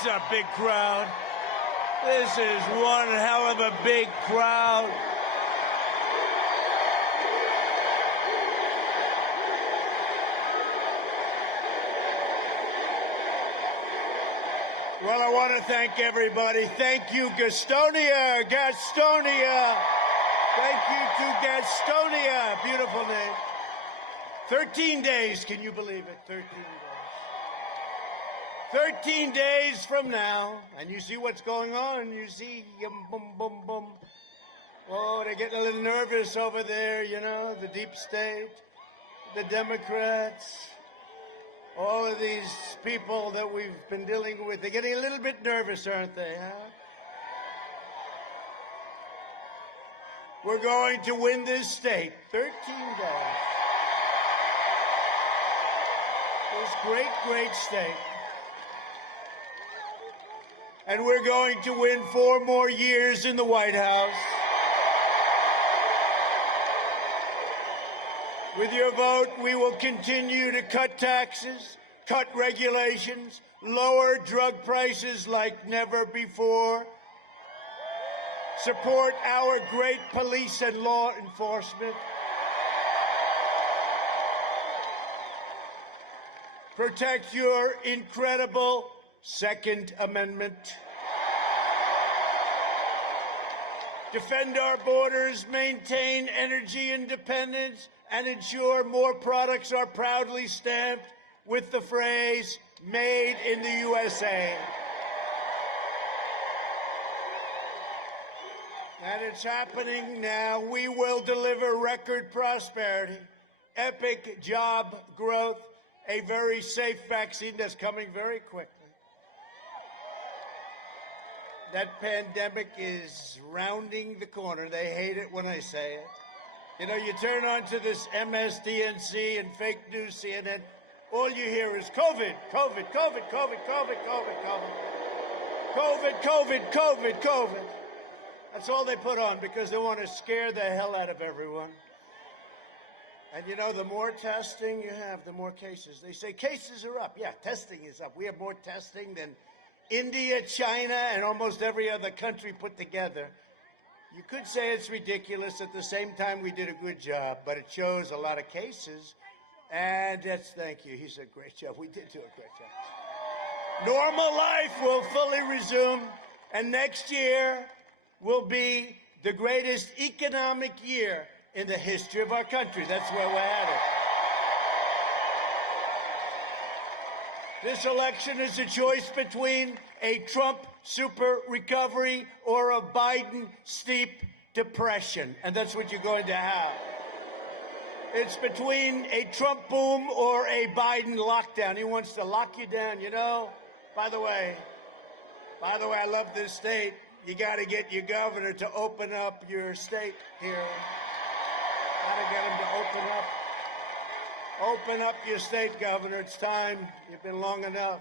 is a big crowd. This is one hell of a big crowd. Well, I want to thank everybody. Thank you, Gastonia. Gastonia. Thank you to Gastonia. Beautiful name. 13 days. Can you believe it? 13 days. 13 days from now, and you see what's going on. You see, boom, boom, boom. Oh, they're getting a little nervous over there, you know, the deep state, the Democrats, all of these people that we've been dealing with. They're getting a little bit nervous, aren't they, huh? We're going to win this state. 13 days. This great, great state. And we're going to win 4 more years in the White House. With your vote, we will continue to cut taxes, cut regulations, lower drug prices like never before, support our great police and law enforcement, protect your incredible Second Amendment, defend our borders, maintain energy independence, and ensure more products are proudly stamped with the phrase, made in the USA. And it's happening now. We will deliver record prosperity, epic job growth, a very safe vaccine that's coming very quickly. That pandemic is rounding the corner. They hate it when I say it. You know, you turn on to this MSDNC and fake news CNN, all you hear is COVID, COVID, COVID, COVID, COVID, COVID, COVID, COVID, COVID, COVID, COVID. That's all they put on because they want to scare the hell out of everyone. And you know, the more testing you have, the more cases. They say cases are up. Yeah, testing is up. We have more testing than India, China, and almost every other country put together. You could say it's ridiculous. At the same time, we did a good job, but it shows a lot of cases. And that's, thank you. He said, great job. We did do a great job. Normal life will fully resume, and next year will be the greatest economic year in the history of our country. That's where we're headed. This election is a choice between a Trump super recovery or a Biden steep depression, and that's what you're going to have. It's between a Trump boom or a Biden lockdown. He wants to lock you down, you know. By the way, I love this state. You got to get your governor to open up your state here. Got to get him to open up. Open up your state, Governor. It's time. You've been long enough.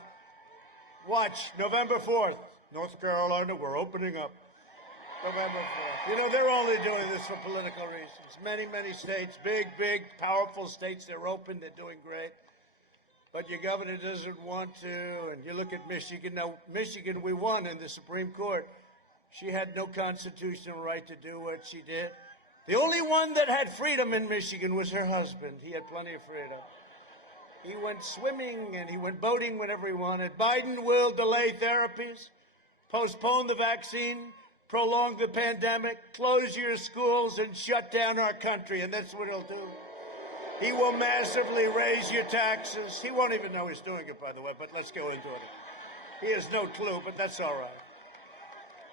Watch, November 4th, North Carolina, we're opening up. November 4th. You know, they're only doing this for political reasons. Many, many states, big, powerful states, they're open, they're doing great. But your governor doesn't want to. And you look at Michigan. Now, Michigan, we won in the Supreme Court. She had no constitutional right to do what she did. The only one that had freedom in Michigan was her husband. He had plenty of freedom. He went swimming and he went boating whenever he wanted. Biden will delay therapies, postpone the vaccine, prolong the pandemic, close your schools, and shut down our country. And that's what he'll do. He will massively raise your taxes. He won't even know he's doing it, by the way, but let's go into it. He has no clue, but that's all right.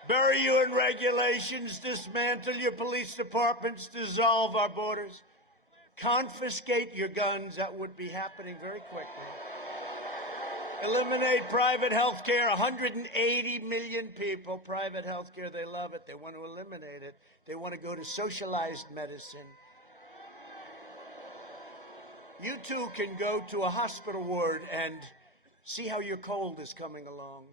Bury you in regulations, dismantle your police departments, dissolve our borders, confiscate your guns. That would be happening very quickly. Eliminate private health care. 180 million people, private health care, they love it. They want to eliminate it. They want to go to socialized medicine. You too can go to a hospital ward and see how your cold is coming along.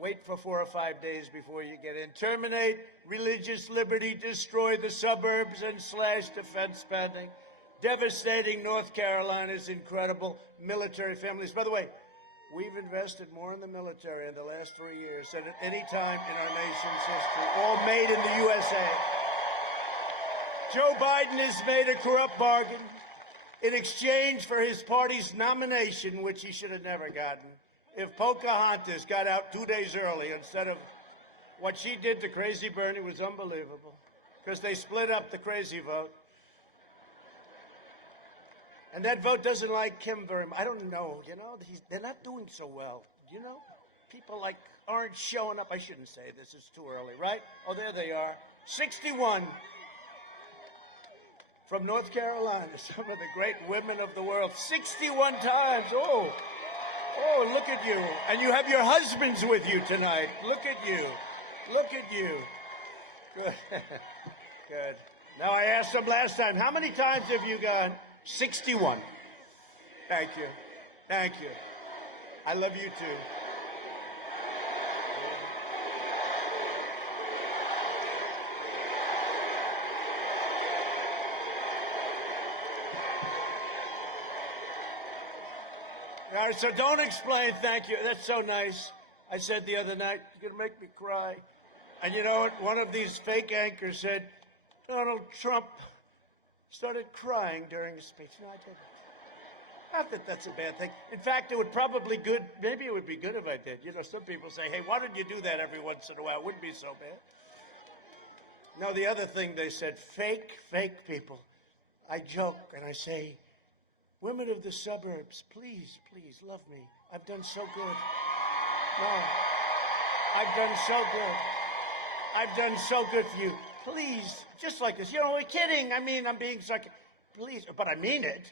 Wait for 4 or 5 days before you get in. Terminate religious liberty, destroy the suburbs, and slash defense spending. Devastating North Carolina's incredible military families. By the way, We've invested more in the military in the last 3 years than at any time in our nation's history, all made in the USA. Joe Biden has made a corrupt bargain in exchange for his party's nomination, which he should have never gotten. If Pocahontas got out 2 days early instead of what she did to Crazy Bernie was unbelievable, because they split up the crazy vote. And that vote doesn't like him very much. I don't know, they're not doing so well. People aren't showing up. I shouldn't say this, it's too early, right? Oh, there they are. 61 from North Carolina, some of the great women of the world. 61 times, oh, look at you. And you have your husbands with you tonight. Look at you. Good. Good. Now, I asked them last time, how many times have you gone? 61. Thank you. I love you too. All right, so don't explain thank you. That's so nice. I said the other night, you're going to make me cry. And you know what? One of these fake anchors said, Donald Trump started crying during his speech. No, I didn't. Not that that's a bad thing. In fact, it would probably maybe it would be good if I did. Some people say, hey, why don't you do that every once in a while? It wouldn't be so bad. No, the other thing they said, fake people. I joke and I say, women of the suburbs, please love me. I've done so good. No, I've done so good. I've done so good for you. Please, just like this. We're kidding. I mean, I'm being sarcastic. Please, but I mean it.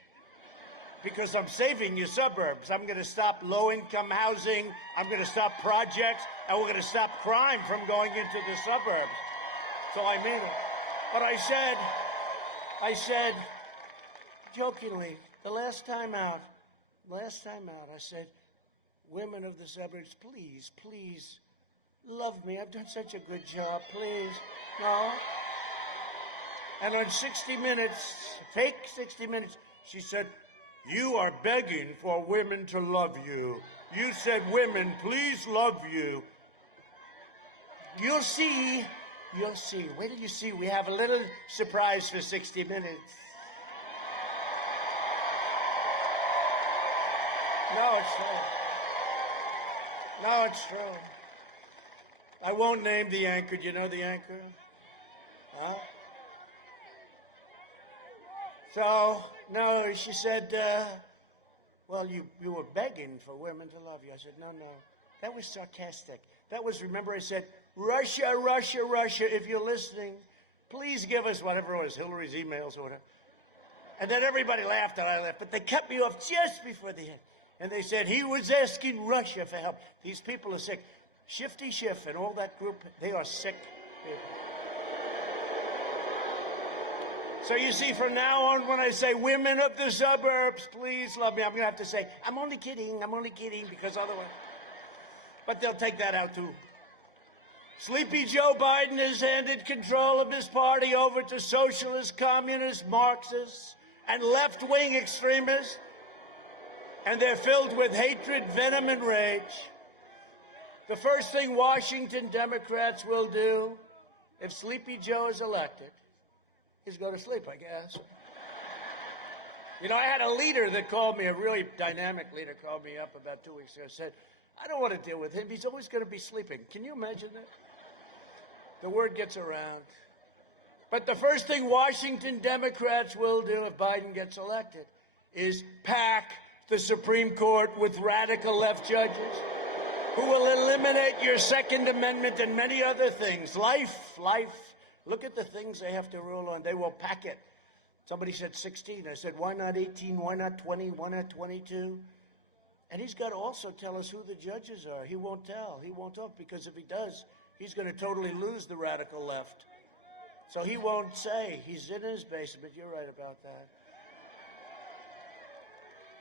Because I'm saving your suburbs. I'm going to stop low-income housing. I'm going to stop projects. And we're going to stop crime from going into the suburbs. So I mean it. But I said, jokingly, the last time out, I said, women of the suburbs, please, love me. I've done such a good job. Please. No. And on 60 Minutes, fake 60 Minutes, she said, you are begging for women to love you. You said, women, please love you. You'll see. Wait till you see. We have a little surprise for 60 Minutes. No, it's true. I won't name the anchor. Do you know the anchor? Huh? So, no, she said, well, you were begging for women to love you. I said, no. That was sarcastic. That was, remember I said, Russia, if you're listening, please give us whatever it was, Hillary's emails or whatever. And then everybody laughed and I laughed, but they cut me off just before the end. And they said, he was asking Russia for help. These people are sick. Shifty Schiff and all that group, they are sick people. So you see, from now on, when I say women of the suburbs, please love me, I'm going to have to say, I'm only kidding, because otherwise. But they'll take that out, too. Sleepy Joe Biden has handed control of his party over to socialists, communists, Marxists, and left-wing extremists. And they're filled with hatred, venom, and rage. The first thing Washington Democrats will do if Sleepy Joe is elected is go to sleep, I guess. I had a leader that called me, a really dynamic leader called me up about 2 weeks ago and said, I don't want to deal with him. He's always going to be sleeping. Can you imagine that? The word gets around. But the first thing Washington Democrats will do if Biden gets elected is pack the Supreme Court with radical left judges who will eliminate your Second Amendment and many other things. Life. Look at the things they have to rule on. They will pack it. Somebody said 16. I said, why not 18? Why not 20? Why not 22? And he's got to also tell us who the judges are. He won't tell. He won't talk, because if he does, he's going to totally lose the radical left. So he won't say. He's in his basement. You're right about that.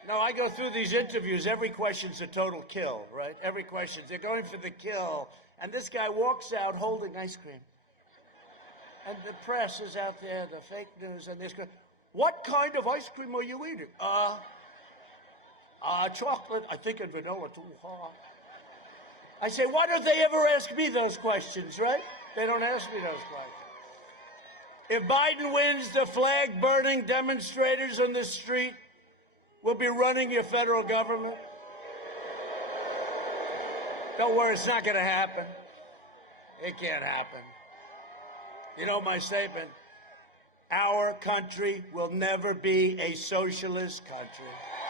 No, I go through these interviews. Every question's a total kill, right? Every question. They're going for the kill. And this guy walks out holding ice cream. And the press is out there, the fake news, and this guy, what kind of ice cream are you eating? Chocolate, I think, and vanilla too hot. I say, why don't they ever ask me those questions, right? They don't ask me those questions. If Biden wins, the flag-burning demonstrators on the street will be running your federal government. Don't worry, it's not going to happen. It can't happen. You know my statement, our country will never be a socialist country.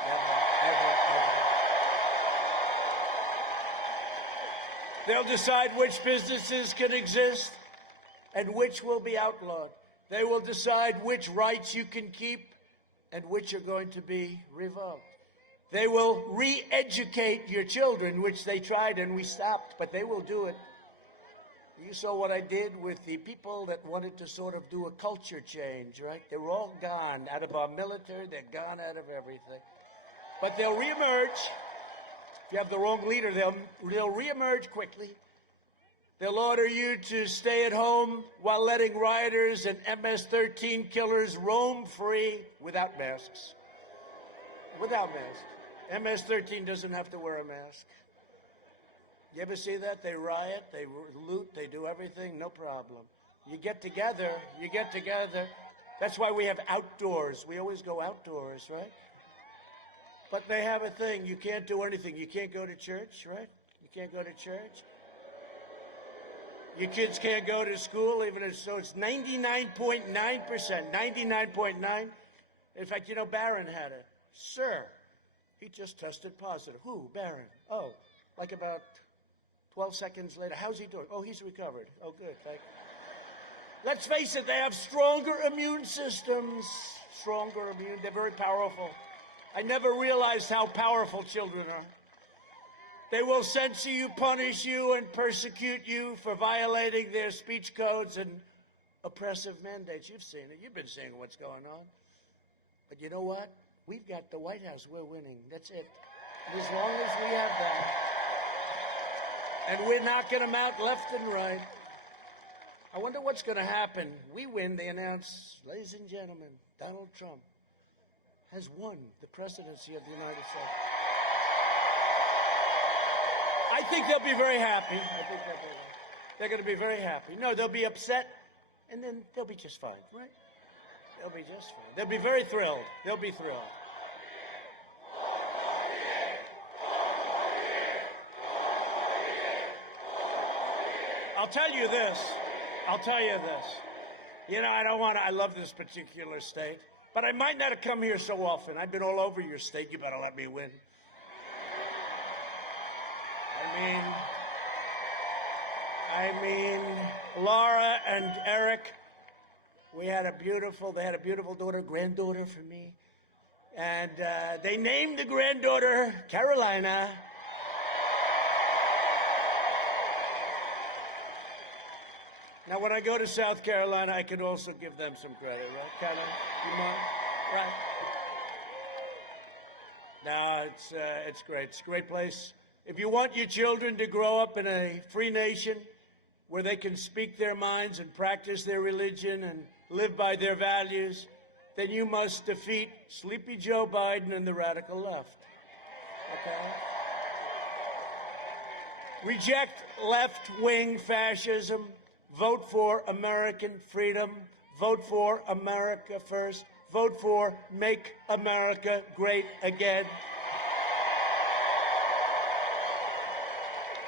Never, ever, ever. They'll decide which businesses can exist and which will be outlawed. They will decide which rights you can keep and which are going to be revoked. They will re-educate your children, which they tried and we stopped, but they will do it. You saw what I did with the people that wanted to sort of do a culture change, right? They were all gone out of our military. They're gone out of everything. But they'll reemerge. If you have the wrong leader, they'll reemerge quickly. They'll order you to stay at home while letting rioters and MS-13 killers roam free without masks. Without masks. MS-13 doesn't have to wear a mask. You ever see that? They riot, they loot, they do everything, no problem. You get together. That's why we have outdoors. We always go outdoors, right? But they have a thing. You can't do anything. You can't go to church, right? You can't go to church. Your kids can't go to school, even if so. It's 99.9%, 99.9. In fact, you know, Barron had it. Sir, he just tested positive. Who? Barron. Oh, like about 12 seconds later. How's he doing? Oh, he's recovered. Oh, good. Thank you. Let's face it, they have stronger immune systems. Stronger immune. They're very powerful. I never realized how powerful children are. They will censor you, punish you, and persecute you for violating their speech codes and oppressive mandates. You've seen it. You've been seeing what's going on. But you know what? We've got the White House. We're winning. That's it. And as long as we have that, and we're knocking them out left and right, I wonder what's going to happen. We win, they announce, ladies and gentlemen, Donald Trump has won the presidency of the United States. I think they'll be very happy. They're going to be very happy. No, they'll be upset, and then they'll be just fine, right? They'll be just fine. They'll be very thrilled. They'll be thrilled. I'll tell you this. You know, I love this particular state, but I might not have come here so often. I've been all over your state. You better let me win. I mean, Laura and Eric, they had a beautiful daughter, granddaughter for me. And they named the granddaughter Carolina. Now, when I go to South Carolina, I can also give them some credit, right? Can I? You mind? Right? No, it's great. It's a great place. If you want your children to grow up in a free nation where they can speak their minds and practice their religion and live by their values, then you must defeat Sleepy Joe Biden and the radical left. Okay? Reject left-wing fascism. Vote for American freedom. Vote for America first. Vote for Make America Great Again.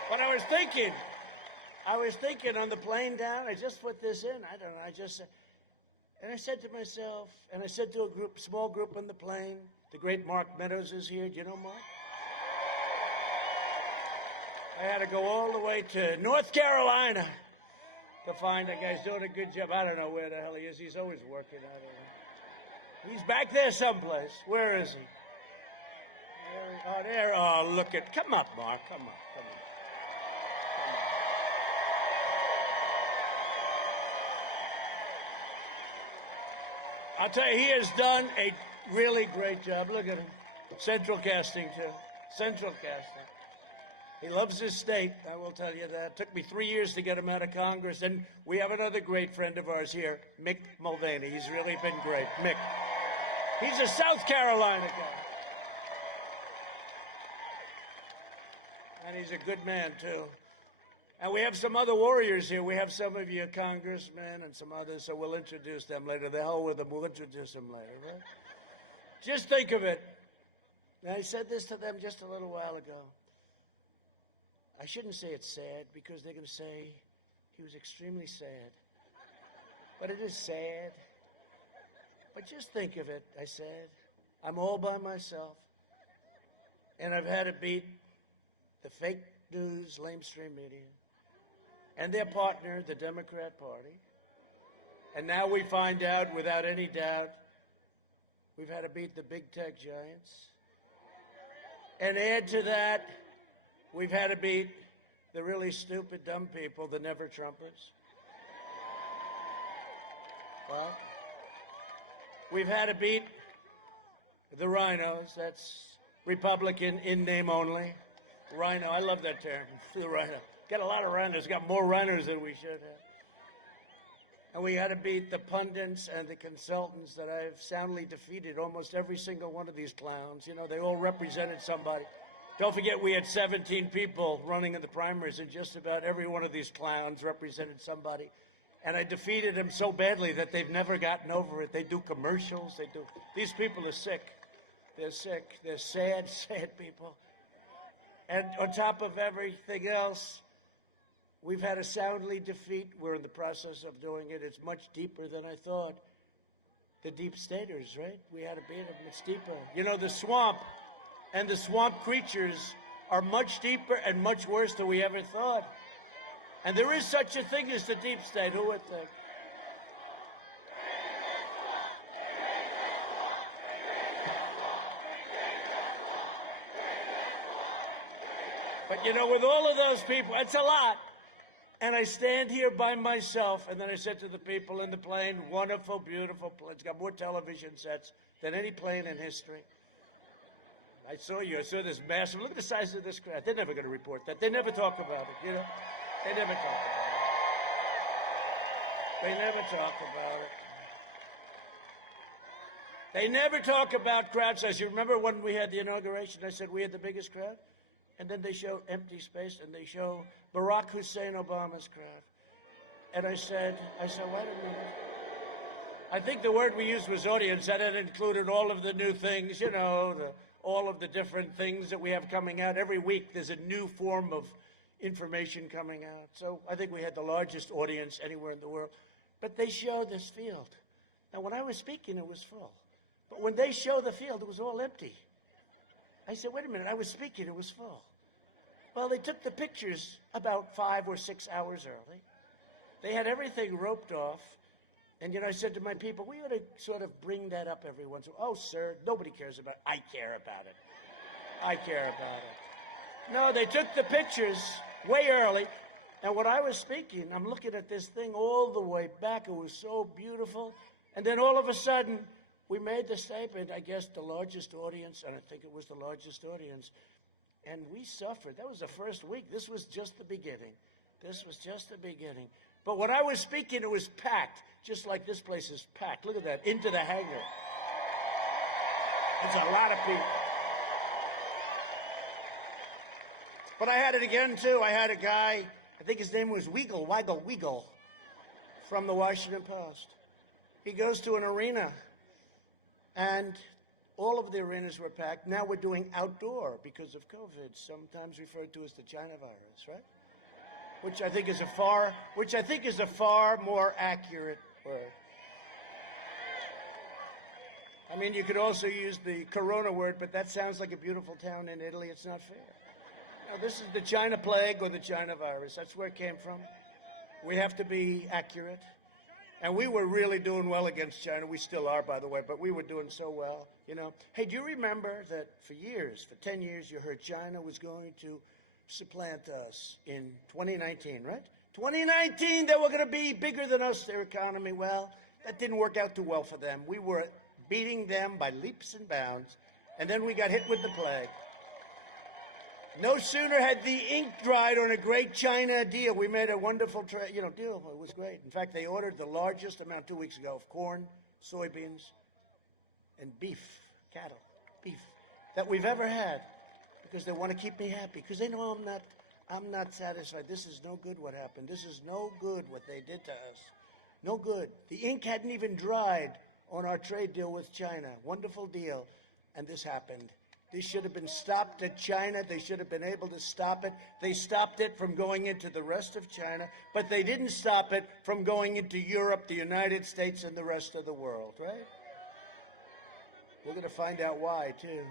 But I was thinking on the plane down, I just put this in, I don't know, and I said to myself, and I said to a small group on the plane, the great Mark Meadows is here. Do you know Mark? I had to go all the way to North Carolina to find a guy who's doing a good job. I don't know where the hell he is. He's always working. I don't know. He's back there someplace. Where is he? Oh, there. Oh, look at. Come up, Mark. Come up. I'll tell you, he has done a really great job. Look at him. Central casting, too. Central casting. He loves his state, I will tell you that. It took me 3 years to get him out of Congress. And we have another great friend of ours here, Mick Mulvaney. He's really been great. Mick. He's a South Carolina guy. And he's a good man, too. And we have some other warriors here. We have some of you congressmen and some others, so we'll introduce them later. The hell with them. We'll introduce them later, right? Just think of it. Now, I said this to them just a little while ago. I shouldn't say it's sad because they're going to say he was extremely sad. But it is sad. But just think of it, I said. I'm all by myself. And I've had to beat the fake news, lamestream media, and their partner, the Democrat Party. And now we find out, without any doubt, we've had to beat the big tech giants. And add to that, we've had to beat the really stupid, dumb people, the never-Trumpers. Well, we've had to beat the rhinos. That's Republican in name only. Rhino, I love that term, the rhino. Got a lot of rhinos, got more rhinos than we should have. And we had to beat the pundits and the consultants that I've soundly defeated, almost every single one of these clowns. You know, they all represented somebody. Don't forget, we had 17 people running in the primaries, and just about every one of these clowns represented somebody. And I defeated them so badly that they've never gotten over it. They do commercials. These people are sick. They're sick. They're sad, sad people. And on top of everything else, we've had to soundly defeat. We're in the process of doing it. It's much deeper than I thought. The deep staters, right? We had to beat them. It's deeper. You know, the swamp and the swamp creatures are much deeper and much worse than we ever thought. And there is such a thing as the deep state. Who would think? But, you know, with all of those people, it's a lot. And I stand here by myself, and then I said to the people in the plane, wonderful, beautiful plane. It's got more television sets than any plane in history. I saw you. I saw this massive. Look at the size of this crowd. They're never going to report that. They never talk about it, you know. They never talk about it. They never talk about it. They never talk about crowd size. You remember when we had the inauguration, I said we had the biggest crowd? And then they show empty space, and they show Barack Hussein Obama's crowd. And I said, wait a minute. I think the word we used was audience, and it included all of the new things, you know, all of the different things that we have coming out. Every week there's a new form of information coming out. So I think we had the largest audience anywhere in the world. But they show this field. Now, when I was speaking, it was full. But when they show the field, it was all empty. I said, wait a minute, I was speaking, it was full. Well, they took the pictures about 5 or 6 hours early. They had everything roped off. And, you know, I said to my people, we ought to sort of bring that up every once in a while. Oh, sir, nobody cares about it. I care about it. I care about it. No, they took the pictures way early. And when I was speaking, I'm looking at this thing all the way back. It was so beautiful. And then all of a sudden, we made the statement, I guess the largest audience, and I think it was the largest audience. And we suffered. That was the first week. This was just the beginning. This was just the beginning. But when I was speaking, it was packed, just like this place is packed. Look at that, into the hangar. It's a lot of people. But I had it again, too. I had a guy, I think his name was Weigel, from the Washington Post. He goes to an arena, and all of the arenas were packed. Now we're doing outdoor because of COVID, sometimes referred to as the China virus, right? Which I think is a far more accurate word. I mean, you could also use the Corona word, but that sounds like a beautiful town in Italy. It's not fair. No, this is the China plague or the China virus. That's where it came from. We have to be accurate. And we were really doing well against China. We still are, by the way, but we were doing so well, you know. Hey, do you remember that for 10 years, you heard China was going to supplant us in 2019, right? 2019, they were going to be bigger than us, their economy. Well, that didn't work out too well for them. We were beating them by leaps and bounds, and then we got hit with the plague. No sooner had the ink dried on a great China deal. We made a wonderful deal. It was great. In fact, they ordered the largest amount 2 weeks ago of corn, soybeans, and beef, cattle, beef, that we've ever had. because they want to keep me happy, because they know I'm not satisfied. This is no good what happened. This is no good what they did to us. No good. The ink hadn't even dried on our trade deal with China. Wonderful deal. And this happened. This should have been stopped at China. They should have been able to stop it. They stopped it from going into the rest of China, but they didn't stop it from going into Europe, the United States, and the rest of the world, right? We're going to find out why, too.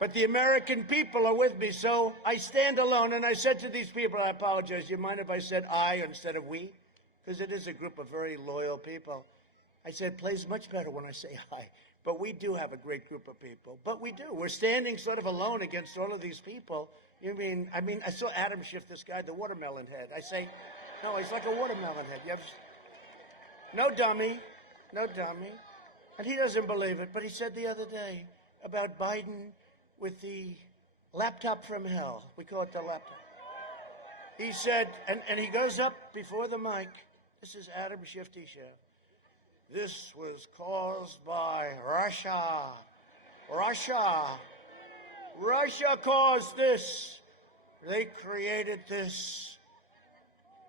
But the American people are with me, so I stand alone. And I said to these people, I apologize, do you mind if I said I instead of we? Because it is a group of very loyal people. I said, plays much better when I say I. But we do have a great group of people. But we do. We're standing sort of alone against all of these people. I saw Adam Schiff, this guy, the watermelon head. I say, no, he's like a watermelon head. No dummy. No dummy. And he doesn't believe it. But he said the other day about Biden with the laptop from hell. We call it the laptop. He said, and he goes up before the mic. This is Adam Shifty Schiff. This was caused by Russia. Russia caused this. They created this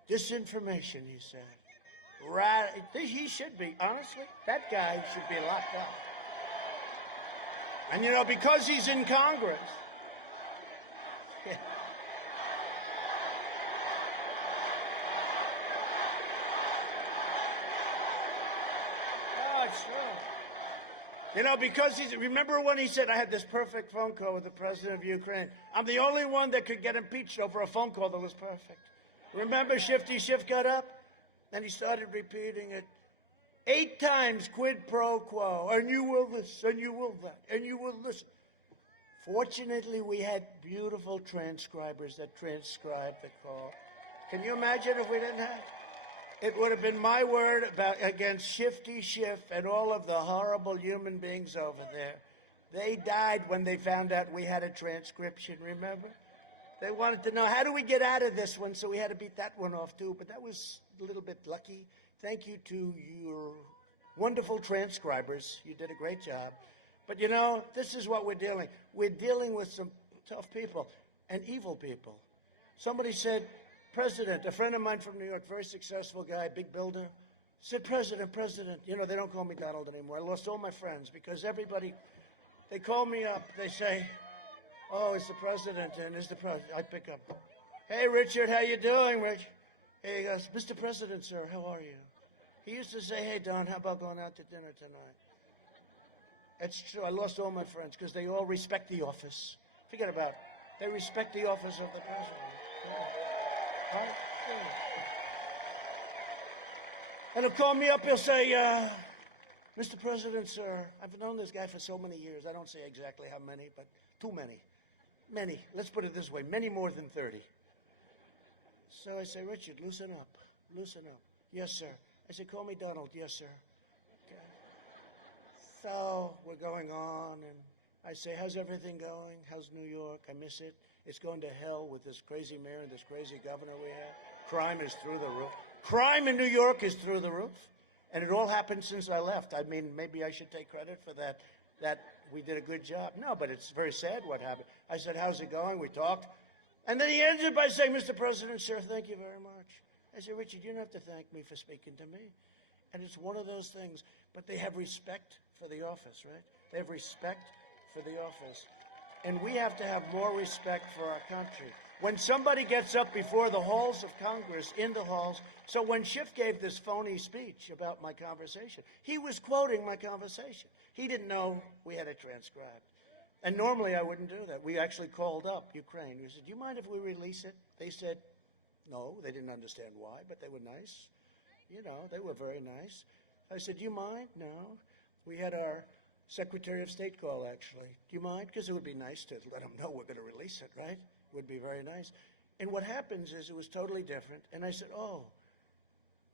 disinformation, he said. He should be, honestly, that guy should be locked up. And, because he's in Congress. Yeah. Because remember when he said, I had this perfect phone call with the president of Ukraine. I'm the only one that could get impeached over a phone call that was perfect. Remember Shifty Schiff got up and he started repeating it 8 times, quid pro quo, and you will this, and you will that, and you will listen. Fortunately, we had beautiful transcribers that transcribed the call. Can you imagine if we didn't have? It would have been my word against Shifty Schiff and all of the horrible human beings over there. They died when they found out we had a transcription, remember? They wanted to know, how do we get out of this one? So we had to beat that one off, too. But that was a little bit lucky. Thank you to your wonderful transcribers. You did a great job. But, this is what we're dealing. We're dealing with some tough people and evil people. Somebody said, President, a friend of mine from New York, very successful guy, big builder, said, President. They don't call me Donald anymore. I lost all my friends because everybody, they call me up. They say, oh, it's the president, and it's the president. I pick up. Hey, Richard, how you doing, Rich? Hey, he goes, Mr. President, sir, how are you? He used to say, hey, Don, how about going out to dinner tonight? It's true. I lost all my friends because they all respect the office. Forget about it. They respect the office of the president. Yeah. Right? Yeah. And he'll call me up. He'll say, Mr. President, sir, I've known this guy for so many years. I don't say exactly how many, but too many. Many. Let's put it this way. Many more than 30. So I say, Richard, loosen up. Loosen up. Yes, sir. I said, call me Donald. Yes, sir. Okay. So we're going on, and I say, how's everything going? How's New York? I miss it. It's going to hell with this crazy mayor and this crazy governor we have. Crime is through the roof. Crime in New York is through the roof. And it all happened since I left. I mean, maybe I should take credit for that we did a good job. No, but it's very sad what happened. I said, how's it going? We talked. And then he ended by saying, Mr. President, sir, thank you very much. I said, Richard, you don't have to thank me for speaking to me. And it's one of those things. But they have respect for the office, right? They have respect for the office. And we have to have more respect for our country. When somebody gets up before the halls of Congress, in the halls, so when Schiff gave this phony speech about my conversation, he was quoting my conversation. He didn't know we had it transcribed. And normally I wouldn't do that. We actually called up Ukraine. We said, do you mind if we release it? They said, no. They didn't understand why, but they were nice. They were very nice. I said, do you mind? No. We had our Secretary of State call, actually. Do you mind? Because it would be nice to let them know we're going to release it, right? It would be very nice. And what happens is it was totally different. And I said, oh,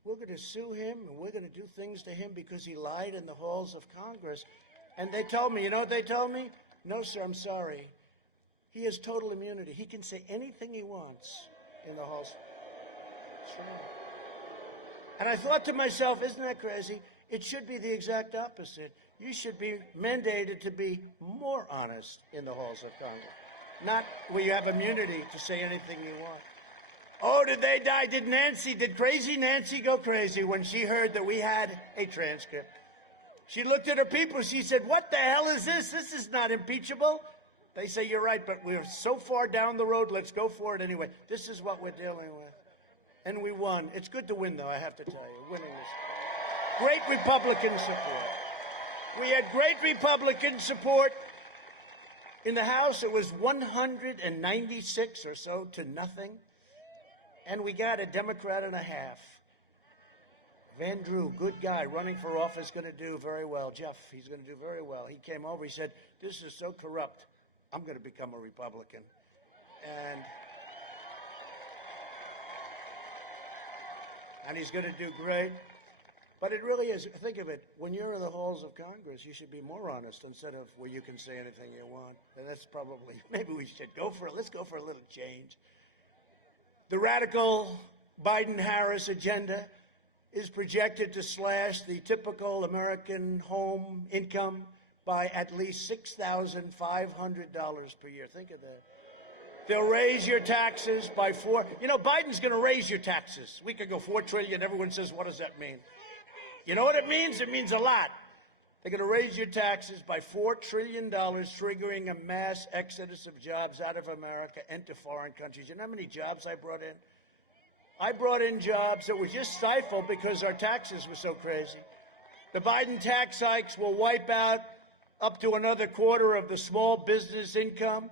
we're going to sue him and we're going to do things to him because he lied in the halls of Congress. And they told me, you know what they told me? No, sir, I'm sorry. He has total immunity. He can say anything he wants in the halls. That's right. And I thought to myself, isn't that crazy? It should be the exact opposite. You should be mandated to be more honest in the halls of Congress. not where you have immunity to say anything you want. Oh, did they die? Did crazy Nancy go crazy when she heard that we had a transcript? She looked at her people. She said, what the hell is this? This is not impeachable. They say, you're right, but we're so far down the road. Let's go for it anyway. This is what we're dealing with. And we won. It's good to win, though, I have to tell you. Winning is great Republican support. We had great Republican support. In the House, it was 196 or so to nothing. And we got a Democrat and a half. Van Drew, good guy, running for office, going to do very well. Jeff, he's going to do very well. He came over, he said, this is so corrupt, I'm going to become a Republican. And he's going to do great. But it really is, think of it, when you're in the halls of Congress, you should be more honest instead of where you can say anything you want. And that's probably, maybe we should go for it. Let's go for a little change. The radical Biden-Harris agenda is projected to slash the typical American home income by at least $6,500 per year. Think of that. They'll raise your taxes by Biden's going to raise your taxes. We could go $4 trillion. Everyone says, what does that mean? You know what it means? It means a lot. They're going to raise your taxes by $4 trillion, triggering a mass exodus of jobs out of America into foreign countries. You know how many jobs I brought in? I brought in jobs that were just stifled because our taxes were so crazy. The Biden tax hikes will wipe out up to another quarter of the small business income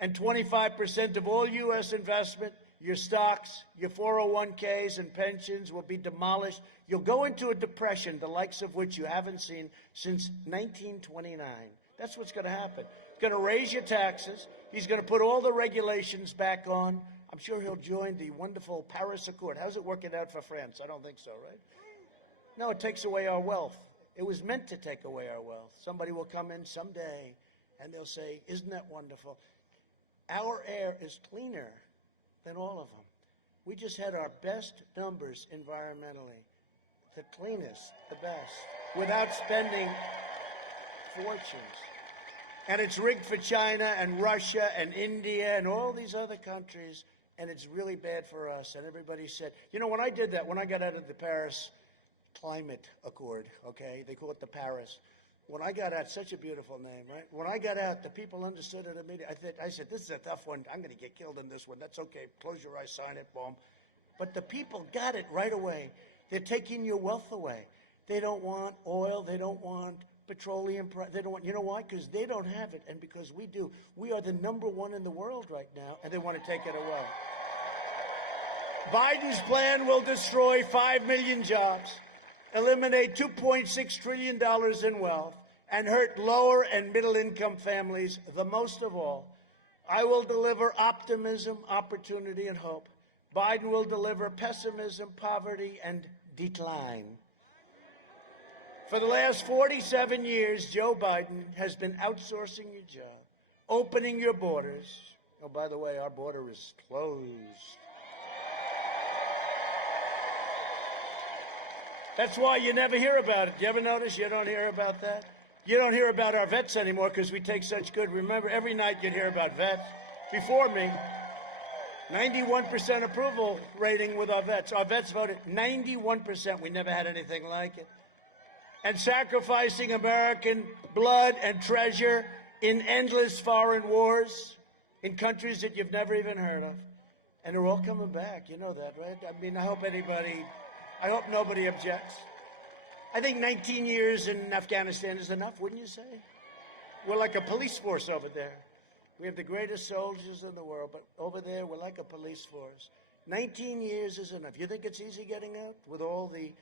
and 25% of all U.S. investment. Your stocks, your 401ks and pensions will be demolished. You'll go into a depression, the likes of which you haven't seen since 1929. That's what's going to happen. He's going to raise your taxes. He's going to put all the regulations back on. I'm sure he'll join the wonderful Paris Accord. How's it working out for France? I don't think so, right? No, it takes away our wealth. It was meant to take away our wealth. Somebody will come in someday and they'll say, isn't that wonderful? Our air is cleaner than all of them. We just had our best numbers environmentally. The cleanest, the best, without spending fortunes. And it's rigged for China and Russia and India and all these other countries, and it's really bad for us. And everybody said, when I did that, when I got out of the Paris Climate Accord, okay, they call it the Paris. When I got out, such a beautiful name, right? When I got out, the people understood it immediately. I said, this is a tough one. I'm going to get killed in this one. That's okay. Close your eyes, sign it, boom. But the people got it right away. They're taking your wealth away. They don't want oil. They don't want petroleum. They don't want, you know why? Because they don't have it, and because we do. We are the #1 in the world right now, and they want to take it away. Biden's plan will destroy 5 million jobs, eliminate $2.6 trillion in wealth, and hurt lower and middle-income families the most of all. I will deliver optimism, opportunity, and hope. Biden will deliver pessimism, poverty, and decline. For the last 47 years, Joe Biden has been outsourcing your job, opening your borders. Oh, by the way, our border is closed. That's why you never hear about it. Do you ever notice you don't hear about that? You don't hear about our vets anymore because we take such good. Remember, every night you'd hear about vets. Before me, 91% approval rating with our vets. Our vets voted 91%. We never had anything like it. And sacrificing American blood and treasure in endless foreign wars in countries that you've never even heard of. And they're all coming back. You know that, right? I mean, I hope nobody objects. I think 19 years in Afghanistan is enough, wouldn't you say? We're like a police force over there. We have the greatest soldiers in the world, but over there, we're like a police force. 19 years is enough. You think it's easy getting out with all the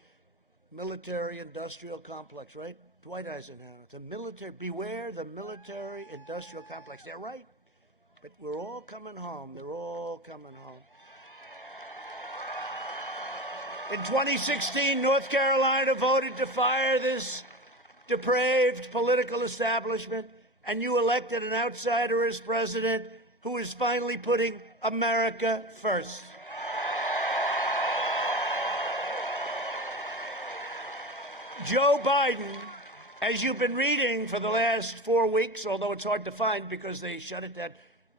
military-industrial complex, right? Dwight Eisenhower, the military, beware the military-industrial complex. They're right, but we're all coming home. They're all coming home. In 2016, North Carolina voted to fire this depraved political establishment, and you elected an outsider as president who is finally putting America first. Joe Biden, as you've been reading for the last 4 weeks, although it's hard to find because they shut it down,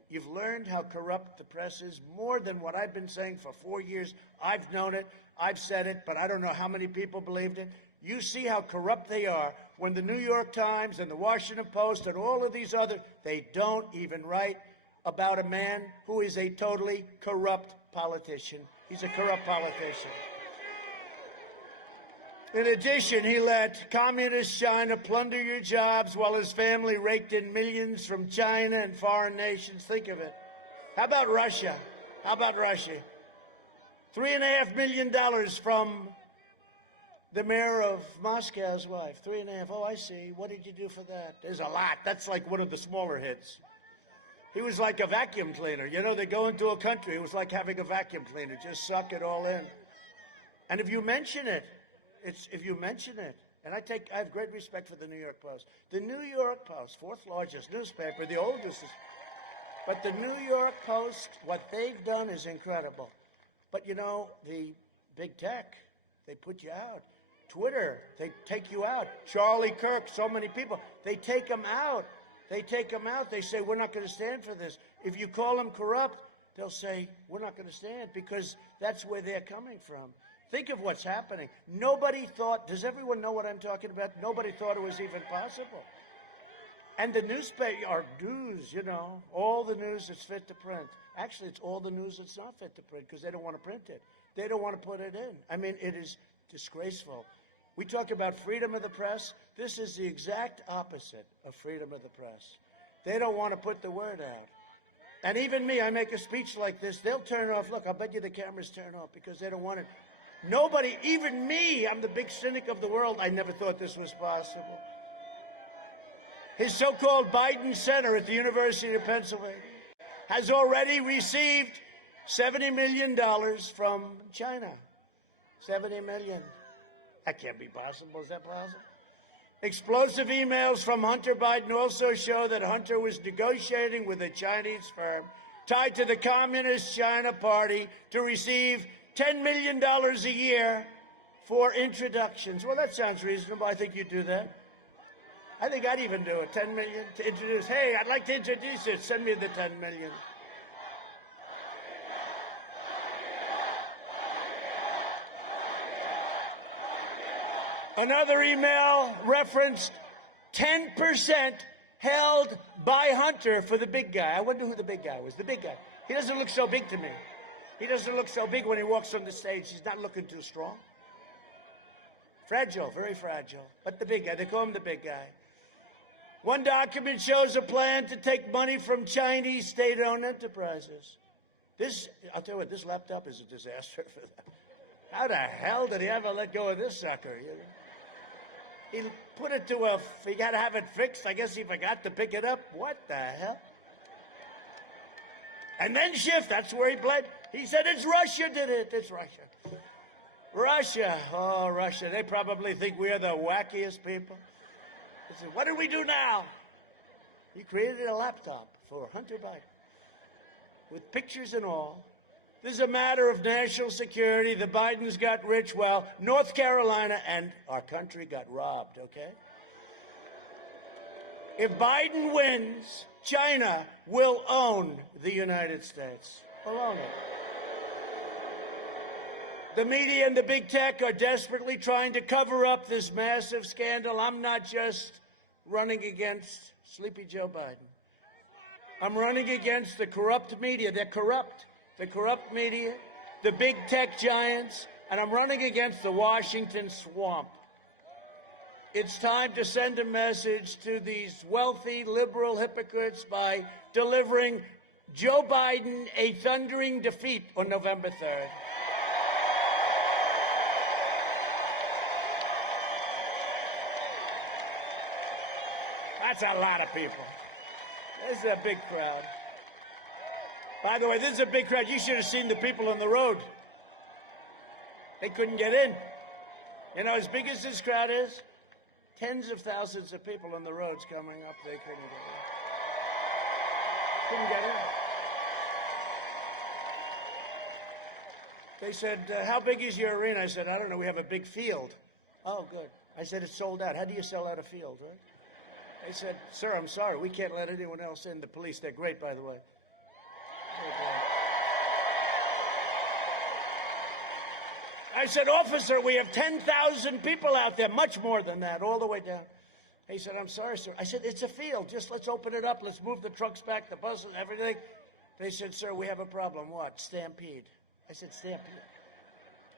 You've learned how corrupt the press is, more than what I've been saying for 4 years. I've known it. I've said it, but I don't know how many people believed it. You see how corrupt they are when the New York Times and the Washington Post and all of these other, they don't even write about a man who is a totally corrupt politician. He's a corrupt politician. In addition, he let communist China plunder your jobs while his family raked in millions from China and foreign nations. Think of it. How about Russia? How about Russia? $3.5 million from the mayor of Moscow's wife. 3.5. Oh, I see. What did you do for that? There's a lot. That's like one of the smaller hits. He was like a vacuum cleaner. You know, they go into a country. It was like having a vacuum cleaner. Just suck it all in. And if you mention it, and I have great respect for the New York Post. The New York Post, fourth largest newspaper, the oldest. But the New York Post, what they've done is incredible. But, you know, the big tech, they put you out. Twitter, they take you out. Charlie Kirk, so many people, they take them out. They take them out. They say, we're not going to stand for this. If you call them corrupt, they'll say, we're not going to stand, because that's where they're coming from. Think of what's happening. Nobody thought, does everyone know what I'm talking about? Nobody thought it was even possible. And the newspaper, our news, you know, all the news that's fit to print. Actually, it's all the news that's not fit to print, because they don't want to print it. They don't want to put it in. I mean, it is disgraceful. We talk about freedom of the press. This is the exact opposite of freedom of the press. They don't want to put the word out. And even me, I make a speech like this, they'll turn it off. Look, I'll bet you the cameras turn off because they don't want it. Nobody, even me, I'm the big cynic of the world. I never thought this was possible. His so-called Biden Center at the University of Pennsylvania has already received $70 million from China. $70 million. That can't be possible. Is that possible? Explosive emails from Hunter Biden also show that Hunter was negotiating with a Chinese firm tied to the Communist China Party to receive $10 million a year for introductions. Well, that sounds reasonable. I think you'd do that. I think I'd even do it. $10 million to introduce. Hey, I'd like to introduce it. Send me the $10 million. Another email referenced 10% held by Hunter for the big guy. I wonder who the big guy was. The big guy. He doesn't look so big to me. He doesn't look so big when he walks on the stage. He's not looking too strong. Fragile, very fragile. But the big guy, they call him the big guy. One document shows a plan to take money from Chinese state-owned enterprises. I'll tell you what, this laptop is a disaster for them. How the hell did he ever let go of this sucker? You know? He put it to he got to have it fixed. I guess he forgot to pick it up. What the hell? And then shift, that's where he bled. He said, it's Russia did it. It's Russia. Russia. Oh, Russia. They probably think we are the wackiest people. He said, what do we do now? He created a laptop for Hunter Biden with pictures and all. This is a matter of national security. The Bidens got rich while North Carolina and our country got robbed, okay? If Biden wins, China will own the United States. Will own it. The media and the big tech are desperately trying to cover up this massive scandal. I'm not just running against Sleepy Joe Biden. I'm running against the corrupt media. They're corrupt. The corrupt media, the big tech giants, and I'm running against the Washington swamp. It's time to send a message to these wealthy liberal hypocrites by delivering Joe Biden a thundering defeat on November 3rd. That's a lot of people. This is a big crowd. By the way, this is a big crowd. You should have seen the people on the road. They couldn't get in. You know, as big as this crowd is, tens of thousands of people on the roads coming up, they couldn't get in. Couldn't get in. They said, how big is your arena? I said, I don't know. We have a big field. Oh, good. I said, it's sold out. How do you sell out a field, right? They said, sir, I'm sorry. We can't let anyone else in. The police, they're great, by the way. I said, officer, we have 10,000 people out there, much more than that, all the way down. He said, I'm sorry, sir. I said, it's a field. Just let's open it up. Let's move the trucks back, the buses, everything. They said, sir, we have a problem. What? Stampede. I said, stampede.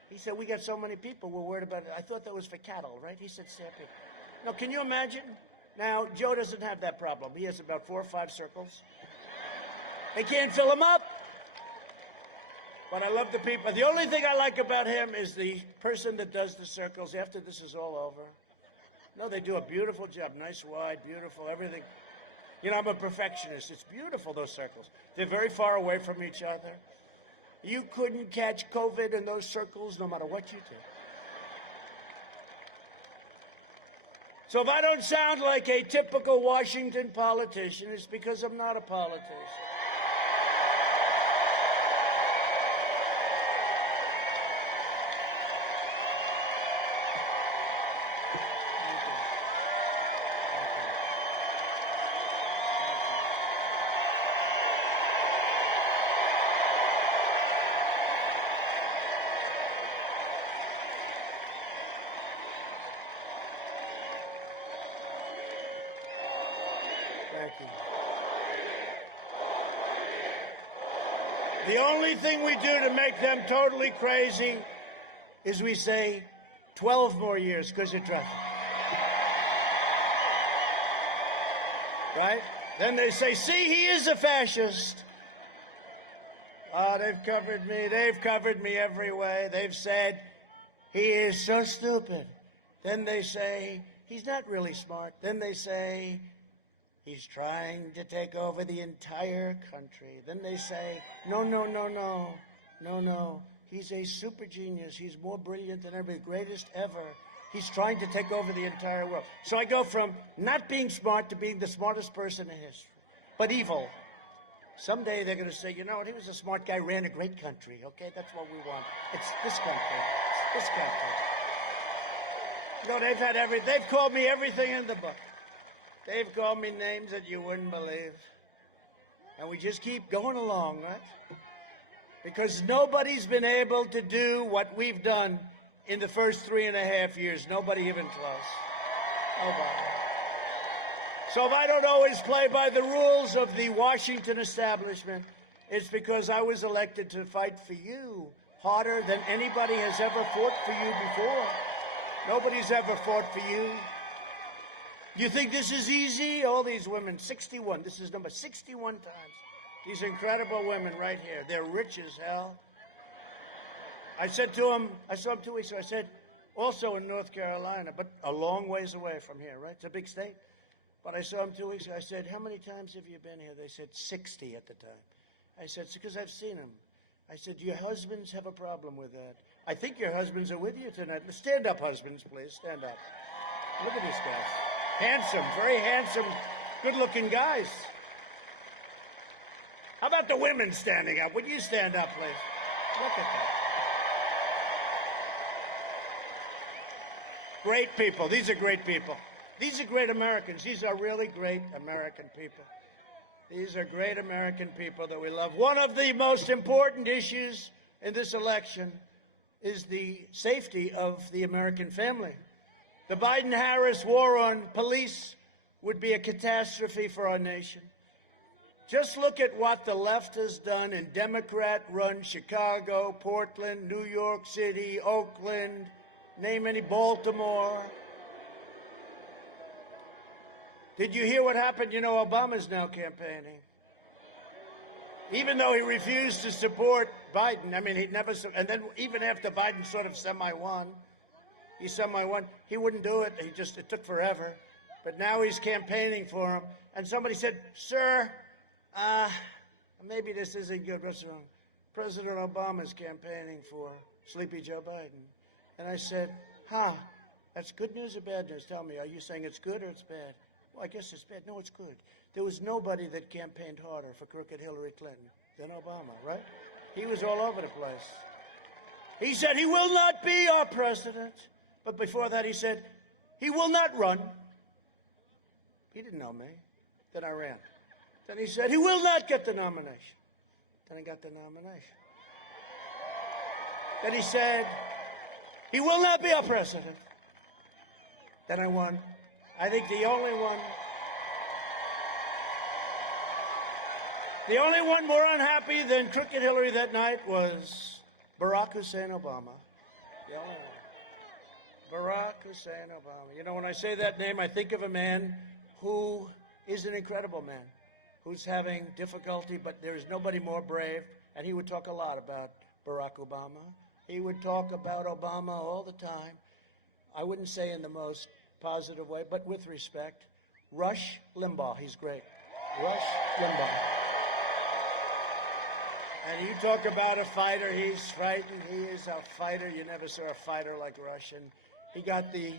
He said, we got so many people, we're worried about it. I thought that was for cattle, right? He said, stampede. Now, can you imagine? Now, Joe doesn't have that problem. He has about 4 or 5 circles. They can't fill them up. But I love the people. The only thing I like about him is the person that does the circles after this is all over. No, they do a beautiful job. Nice, wide, beautiful, everything. You know, I'm a perfectionist. It's beautiful, those circles. They're very far away from each other. You couldn't catch COVID in those circles no matter what you do. So if I don't sound like a typical Washington politician, it's because I'm not a politician. The only thing we do to make them totally crazy is we say 12 more years because of traffic. Right? Then they say, see, he is a fascist. Oh, they've covered me. They've covered me every way. They've said, he is so stupid. Then they say, he's not really smart. Then they say, he's trying to take over the entire country. Then they say, no, no, no, no, no, no. He's a super genius. He's more brilliant than ever, the greatest ever. He's trying to take over the entire world. So I go from not being smart to being the smartest person in history, but evil. Someday they're going to say, you know what, he was a smart guy, ran a great country, okay? That's what we want. It's this country. It's this country. You know, they've called me everything in the book. They've called me names that you wouldn't believe. And we just keep going along, right? Because nobody's been able to do what we've done in the first 3.5 years. Nobody even close. Nobody. So if I don't always play by the rules of the Washington establishment, it's because I was elected to fight for you harder than anybody has ever fought for you before. Nobody's ever fought for you. You think this is easy? All these women, 61. This is number 61 times. These incredible women right here. They're rich as hell. I said to them, I saw them 2 weeks ago, I said, also in North Carolina, but a long ways away from here, right? It's a big state. But I saw them 2 weeks ago. I said, how many times have you been here? They said 60 at the time. I said, it's because I've seen them. I said, do your husbands have a problem with that? I think your husbands are with you tonight. Stand up, husbands, please. Stand up. Look at these guys. Handsome, very handsome, good-looking guys. How about the women standing up? Would you stand up, please? Look at that. Great people. These are great people. These are great Americans. These are really great American people. These are great American people that we love. One of the most important issues in this election is the safety of the American family. The Biden-Harris war on police would be a catastrophe for our nation. Just look at what the left has done in Democrat-run Chicago, Portland, New York City, Oakland, name any, Baltimore. Did you hear what happened? You know, Obama's now campaigning. Even though he refused to support Biden, I mean, he never, and then even after Biden sort of semi-won, he wouldn't do it. It took forever. But now he's campaigning for him. And somebody said, sir, maybe this isn't good. What's wrong? President Obama's campaigning for Sleepy Joe Biden. And I said, that's good news or bad news? Tell me, are you saying it's good or it's bad? Well, I guess it's bad. No, it's good. There was nobody that campaigned harder for crooked Hillary Clinton than Obama, right? He was all over the place. He said he will not be our president. But before that, he said he will not run. He didn't know me. Then I ran. Then he said he will not get the nomination. Then I got the nomination. Then he said, he will not be our president. Then I won. I think the only one more unhappy than Crooked Hillary that night was Barack Hussein Obama. The only one. Barack Hussein Obama. You know, when I say that name, I think of a man who is an incredible man, who's having difficulty, but there is nobody more brave. And he would talk a lot about Barack Obama. He would talk about Obama all the time. I wouldn't say in the most positive way, but with respect. Rush Limbaugh, he's great. Rush Limbaugh. And you talk about a fighter, he's frightened. He is a fighter. You never saw a fighter like Rush. And he got the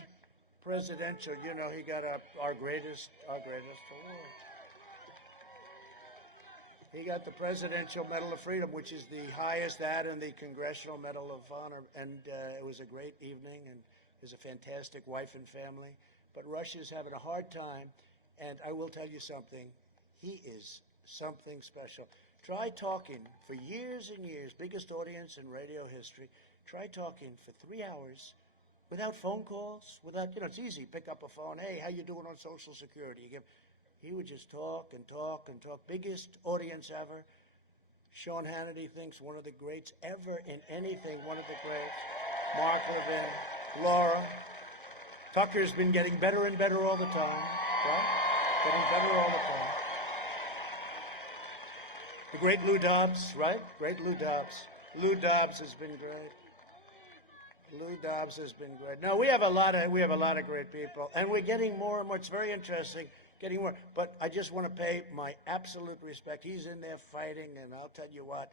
presidential, you know, he got our greatest award. He got the Presidential Medal of Freedom, which is the highest, that and the Congressional Medal of Honor. And it was a great evening, and has a fantastic wife and family. But Rush is having a hard time, and I will tell you something. He is something special. Try talking for years and years, biggest audience in radio history. Try talking for 3 hours without phone calls, without, you know, it's easy. Pick up a phone. Hey, how you doing on Social Security? He would just talk and talk and talk. Biggest audience ever. Sean Hannity thinks one of the greats ever in anything, one of the greats. Mark Levin, Laura. Tucker's been getting better and better all the time. Right? Getting better all the time. The great Lou Dobbs, right? Great Lou Dobbs. Lou Dobbs has been great. Lou Dobbs has been great. No, we have a lot of great people, and we're getting more and more. It's very interesting. Getting more, but I just want to pay my absolute respect. He's in there fighting, and I'll tell you what,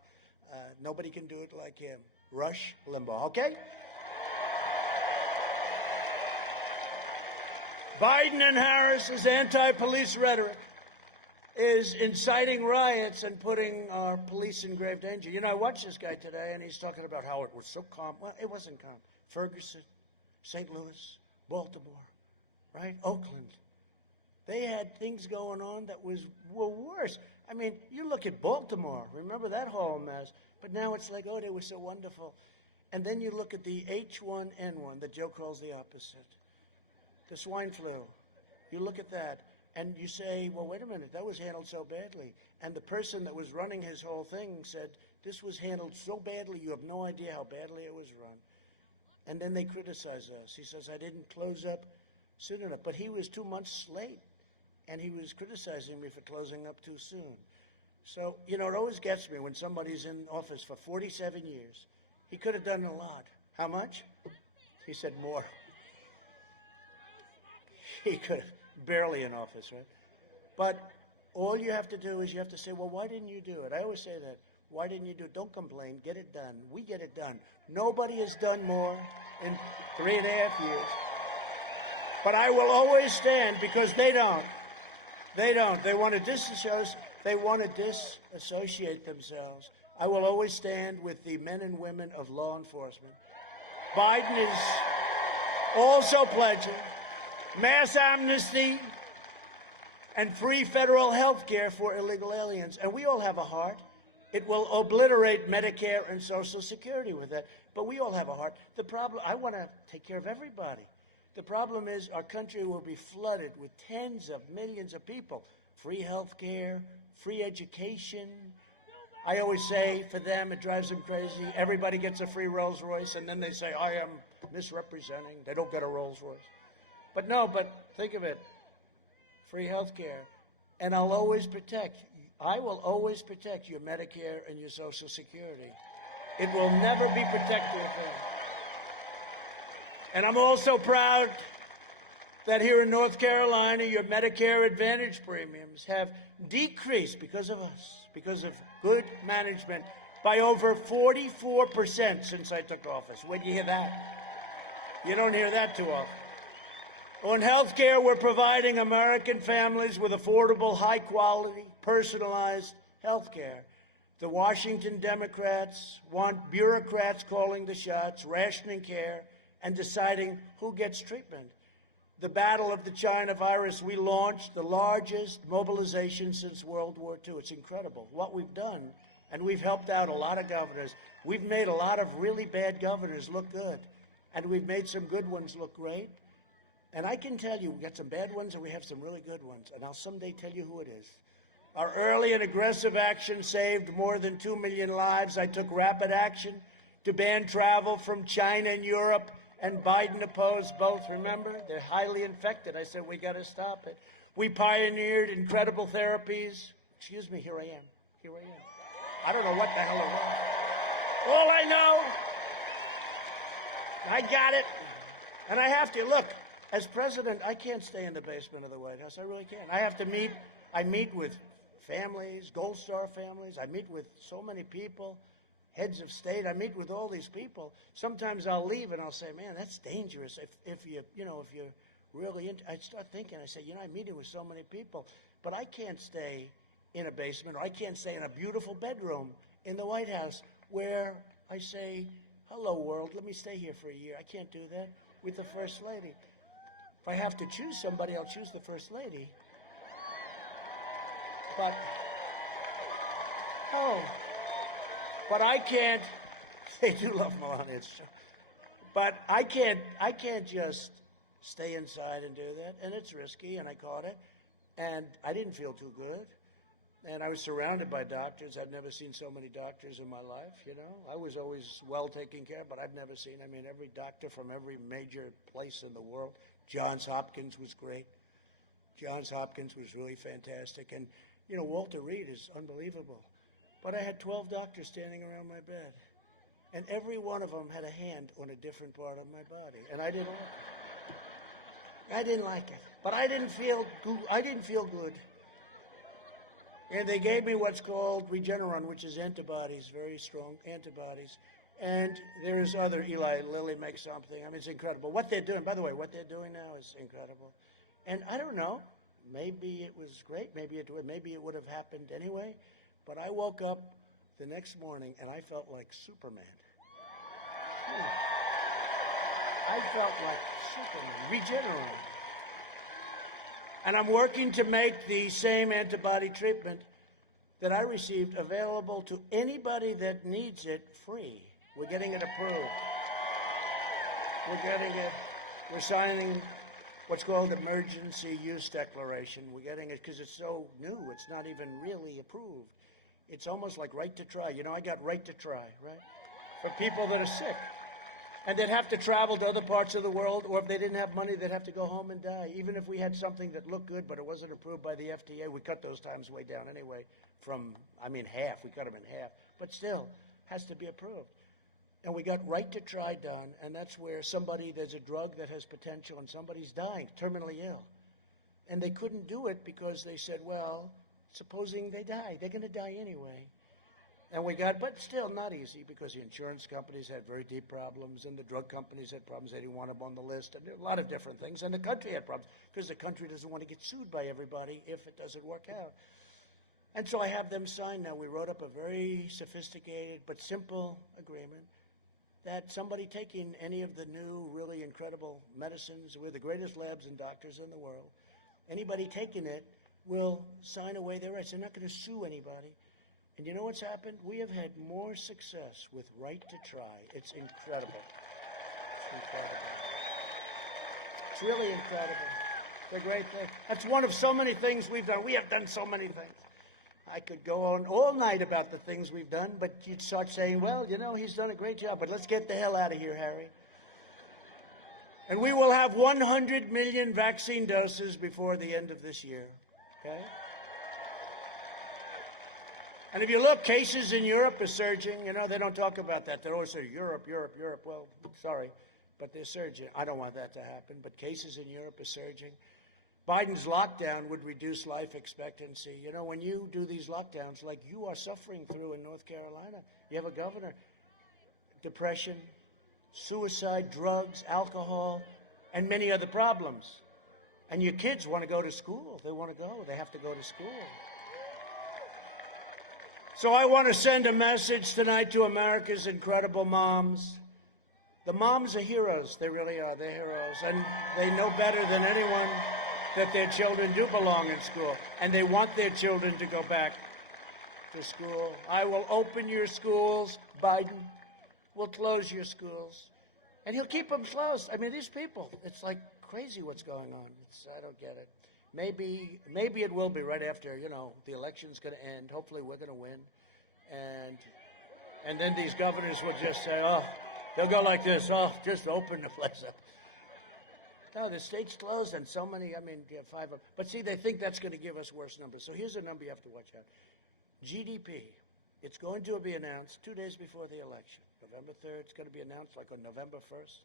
nobody can do it like him. Rush Limbaugh, okay? Biden and Harris's anti-police rhetoric is inciting riots and putting our police in grave danger. You know, I watched this guy today, and he's talking about how it was so calm. Well, it wasn't calm. Ferguson, St. Louis, Baltimore, right? Oakland. They had things going on that were worse. I mean, you look at Baltimore. Remember that whole mess? But now it's like, oh, they were so wonderful. And then you look at the H1N1 that Joe calls the opposite. The swine flu. You look at that, and you say, well, wait a minute, that was handled so badly. And the person that was running his whole thing said, this was handled so badly, you have no idea how badly it was run. And then they criticize us. He says, I didn't close up soon enough. But he was 2 months late. And he was criticizing me for closing up too soon. So, you know, it always gets me when somebody's in office for 47 years. He could have done a lot. How much? He said more. He could have, barely in office, right? But all you have to do is you have to say, well, why didn't you do it? I always say that. Why didn't you do it? Don't complain. Get it done. We get it done. Nobody has done more in 3.5 years. But I will always stand because they don't. They don't. They want to disassociate themselves. I will always stand with the men and women of law enforcement. Biden is also pledging mass amnesty and free federal health care for illegal aliens. And we all have a heart. It will obliterate Medicare and Social Security with that. But we all have a heart. The problem, I want to take care of everybody. The problem is our country will be flooded with tens of millions of people. Free health care, free education. I always say for them, it drives them crazy. Everybody gets a free Rolls Royce, and then they say, I am misrepresenting. They don't get a Rolls Royce. But no, but think of it. Free health care. And I will always protect your Medicare and your Social Security. It will never be protected. And I'm also proud that here in North Carolina, your Medicare Advantage premiums have decreased because of us, because of good management, by over 44% since I took office. Where'd you hear that? You don't hear that too often. On health care, we're providing American families with affordable, high-quality, personalized health care. The Washington Democrats want bureaucrats calling the shots, rationing care, and deciding who gets treatment. The battle of the China virus, we launched the largest mobilization since World War II. It's incredible. What we've done And we've helped out a lot of governors. We've made a lot of really bad governors look good. And we've made some good ones look great. And I can tell you, we got some bad ones and we have some really good ones. And I'll someday tell you who it is. Our early and aggressive action saved more than 2 million lives. I took rapid action to ban travel from China and Europe, and Biden opposed both. Remember? They're highly infected. I said, we got to stop it. We pioneered incredible therapies. Excuse me, here I am. Here I am. I don't know what the hell it was. All I know, I got it. And I have to. Look, as president, I can't stay in the basement of the White House. I really can't. I have to meet. I meet with families, Gold Star families. I meet with so many people, heads of state. I meet with all these people. Sometimes I'll leave and I'll say, man, that's dangerous. If you're really I start thinking, I say, I'm meeting with so many people, but I can't stay in a basement, or I can't stay in a beautiful bedroom in the White House where I say, hello, world, let me stay here for a year. I can't do that with the First Lady. If I have to choose somebody, I'll choose the First Lady. But I can't. They do love Melania, but I can't just stay inside and do that, and it's risky, and I caught it, and I didn't feel too good, and I was surrounded by doctors. I'd never seen so many doctors in my life. I was always well taken care of, but I've never seen. Every doctor from every major place in the world. Johns Hopkins was great. Johns Hopkins was really fantastic, and Walter Reed is unbelievable. But I had 12 doctors standing around my bed, and every one of them had a hand on a different part of my body, and I didn't like it. I didn't like it, but I didn't feel good. And they gave me what's called Regeneron, which is antibodies, very strong antibodies. And there's other, Eli Lilly makes something. It's incredible. What they're doing, by the way, what they're doing now is incredible. And I don't know, maybe it was great, maybe it would have happened anyway. But I woke up the next morning and I felt like Superman. I felt like Superman, Regeneron. And I'm working to make the same antibody treatment that I received available to anybody that needs it free. We're getting it approved. We're signing what's called emergency use declaration. We're getting it because it's so new. It's not even really approved. It's almost like right to try. I got right to try, right? For people that are sick. And they'd have to travel to other parts of the world, or if they didn't have money, they'd have to go home and die. Even if we had something that looked good, but it wasn't approved by the FDA, we cut those times way down anyway from, half. We cut them in half. But still, has to be approved. And we got right to try done, and that's where there's a drug that has potential, and somebody's dying, terminally ill. And they couldn't do it because they said, well, supposing they die, they're going to die anyway. And but still not easy, because the insurance companies had very deep problems, and the drug companies had problems. They didn't want them on the list, and a lot of different things. And the country had problems, because the country doesn't want to get sued by everybody if it doesn't work out. And so I have them sign now. We wrote up a very sophisticated but simple agreement that somebody taking any of the new, really incredible medicines, we're the greatest labs and doctors in the world, anybody taking it will sign away their rights. They're not going to sue anybody. And you know what's happened? We have had more success with right to try. It's incredible. It's incredible. It's really incredible. It's a great thing. That's one of so many things we've done. We have done so many things. I could go on all night about the things we've done, but you'd start saying, well, he's done a great job, but let's get the hell out of here, Harry. And we will have 100 million vaccine doses before the end of this year, okay? And if you look, cases in Europe are surging. They don't talk about that. They always say, Europe. Well, sorry, but they're surging. I don't want that to happen, but cases in Europe are surging. Biden's lockdown would reduce life expectancy. When you do these lockdowns, like you are suffering through in North Carolina, you have a governor, depression, suicide, drugs, alcohol, and many other problems. And your kids want to go to school. They want to go. They have to go to school. So I want to send a message tonight to America's incredible moms. The moms are heroes. They really are. They're heroes. And they know better than anyone that their children do belong in school. And they want their children to go back. to school. I will open your schools. Biden will close your schools. And he'll keep them closed. I mean, these people, it's like crazy what's going on. I don't get it. Maybe it will be right after, the election's going to end. Hopefully we're going to win. And then these governors will just say, they'll go like this, just open the place up. No, the state's closed and so many, five of. But see, they think that's going to give us worse numbers. So here's a number you have to watch out. GDP, it's going to be announced 2 days before the election. November 3rd, it's going to be announced like on November 1st.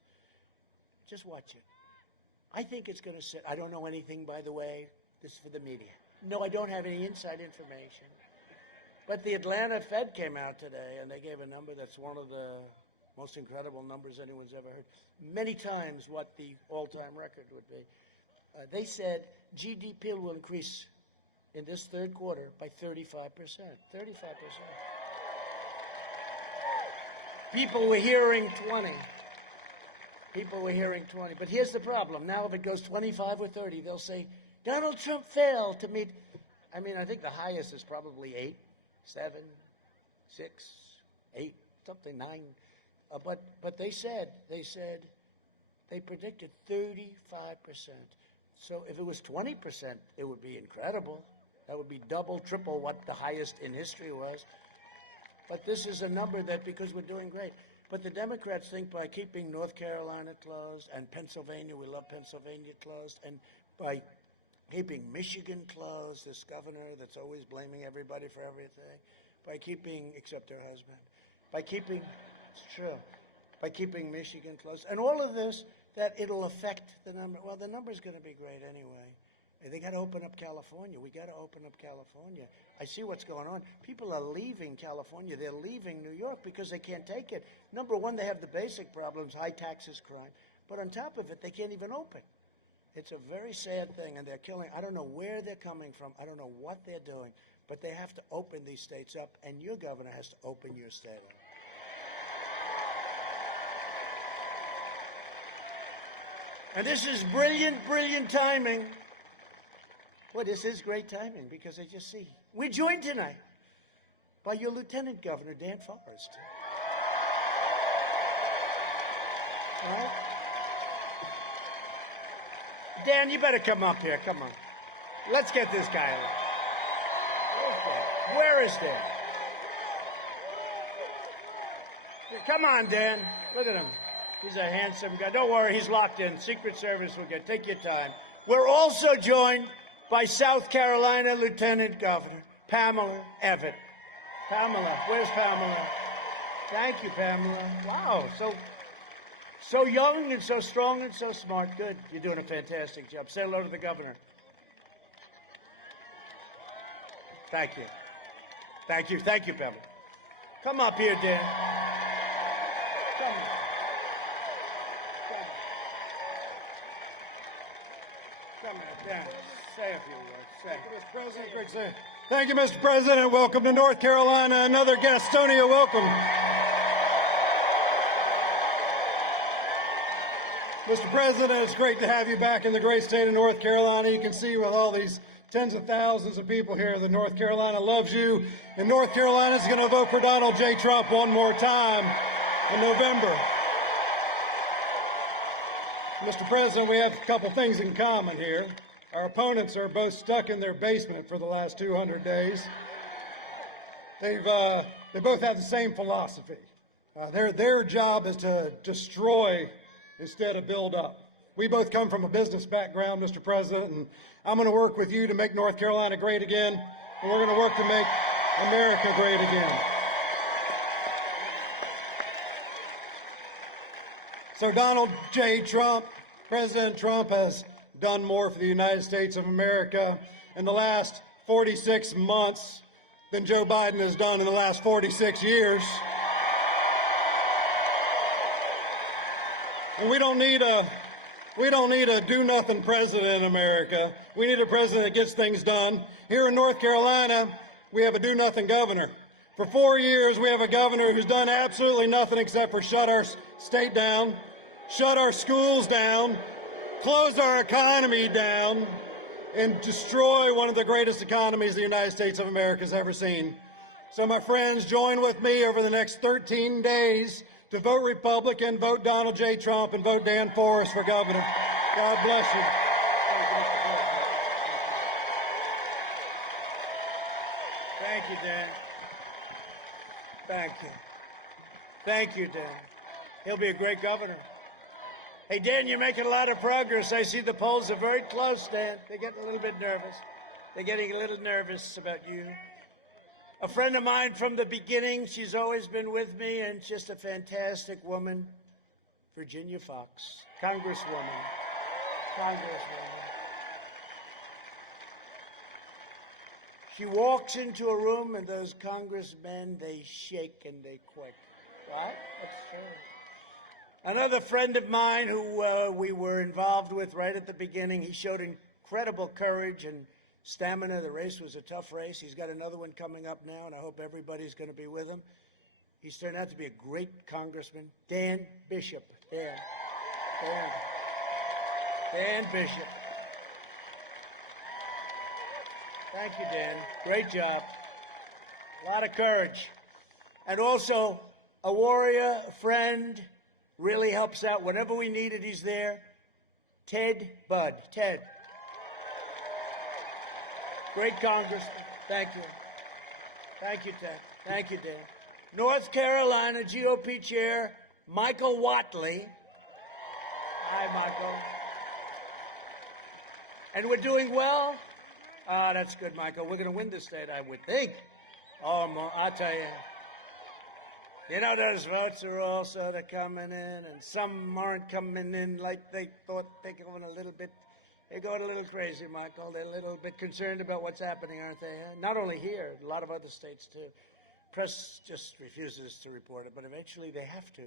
Just watch it. I think it's going to sit. I don't know anything, by the way. This is for the media. No, I don't have any inside information. But the Atlanta Fed came out today, and they gave a number that's one of the most incredible numbers anyone's ever heard. Many times what the all-time record would be. They said GDP will increase in this third quarter by 35%. 35%. People were hearing 20. People were hearing 20. But here's the problem. Now if it goes 25 or 30, they'll say, Donald Trump failed to meet. I think the highest is probably 8, 7, 6, 8, something, 9. But they predicted 35%. So if it was 20%, it would be incredible. That would be double, triple what the highest in history was. But this is a number that, because we're doing great. But the Democrats think by keeping North Carolina closed and Pennsylvania, we love Pennsylvania closed, and by keeping Michigan closed, this governor that's always blaming everybody for everything, by keeping, except her husband, by keeping, it's true, by keeping Michigan closed, and all of this, that it'll affect the number. Well, the number's going to be great anyway. They got to open up California. We got to open up California. I see what's going on. People are leaving California. They're leaving New York because they can't take it. Number one, they have the basic problems, high taxes, crime. But on top of it, they can't even open. It's a very sad thing, and they're killing. I don't know where they're coming from. I don't know what they're doing. But they have to open these states up, and your governor has to open your state up. And this is brilliant, brilliant timing. Well, this is great timing because I just see. We're joined tonight by your Lieutenant Governor, Dan Forest. All right? Dan, you better come up here. Come on. Let's get this guy on. Okay. Where is Dan? Come on, Dan. Look at him. He's a handsome guy. Don't worry, he's locked in. Secret Service will get. Take your time. We're also joined by South Carolina Lieutenant Governor Pamela Evette. Pamela, where's Pamela? Thank you, Pamela. Wow, so young and so strong and so smart. Good. You're doing a fantastic job. Say hello to the governor. Thank you. Thank you. Thank you, Pamela. Come up here, Dan. Come on. Come on, Dan. Say a few words. Say. Mr. President, great to say. Thank you, Mr. President. Welcome to North Carolina. Another Gastonia welcome. Mr. President, it's great to have you back in the great state of North Carolina. You can see with all these tens of thousands of people here that North Carolina loves you. And North Carolina is going to vote for Donald J. Trump one more time in November. Mr. President, we have a couple things in common here. Our opponents are both stuck in their basement for the last 200 days. They both have the same philosophy. Their job is to destroy instead of build up. We both come from a business background, Mr. President, and I'm going to work with you to make North Carolina great again, and we're going to work to make America great again. So Donald J. Trump, President Trump has done more for the United States of America in the last 46 months than Joe Biden has done in the last 46 years. And we don't need a do-nothing president in America. We need a president that gets things done. Here in North Carolina, we have a do-nothing governor. For 4 years, we have a governor who's done absolutely nothing except for shut our state down, shut our schools down, close our economy down, and destroy one of the greatest economies the United States of America has ever seen. So, my friends, join with me over the next 13 days to vote Republican, vote Donald J. Trump, and vote Dan Forrest for governor. God bless you. Thank you, Dan. Thank you. Thank you, Dan. He'll be a great governor. Hey, Dan, you're making a lot of progress. I see the polls are very close, Dan. They're getting a little bit nervous. They're getting a little nervous about you. A friend of mine from the beginning, she's always been with me, and just a fantastic woman, Virginia Fox, Congresswoman. She walks into a room, and those congressmen, they shake and they quake. Right? That's true. Another friend of mine who we were involved with right at the beginning, he showed incredible courage and stamina. The race was a tough race. He's got another one coming up now, and I hope everybody's going to be with him. He's turned out to be a great congressman. Dan Bishop. Dan Bishop. Thank you, Dan. Great job. A lot of courage. And also a warrior, a friend, really helps out. Whenever we need it, he's there. Ted Budd. Ted. Great congressman. Thank you. Thank you, Ted. Thank you, Dan. North Carolina GOP Chair Michael Whatley. Hi, Michael. And we're doing well. That's good, Michael. We're going to win this state, I would think. Oh, I'll tell you. You know, those votes are all sort of coming in, and some aren't coming in like they thought. They're going a little bit crazy, Michael. They're a little bit concerned about what's happening, aren't they? Not only here, a lot of other states, too. Press just refuses to report it, but eventually they have to.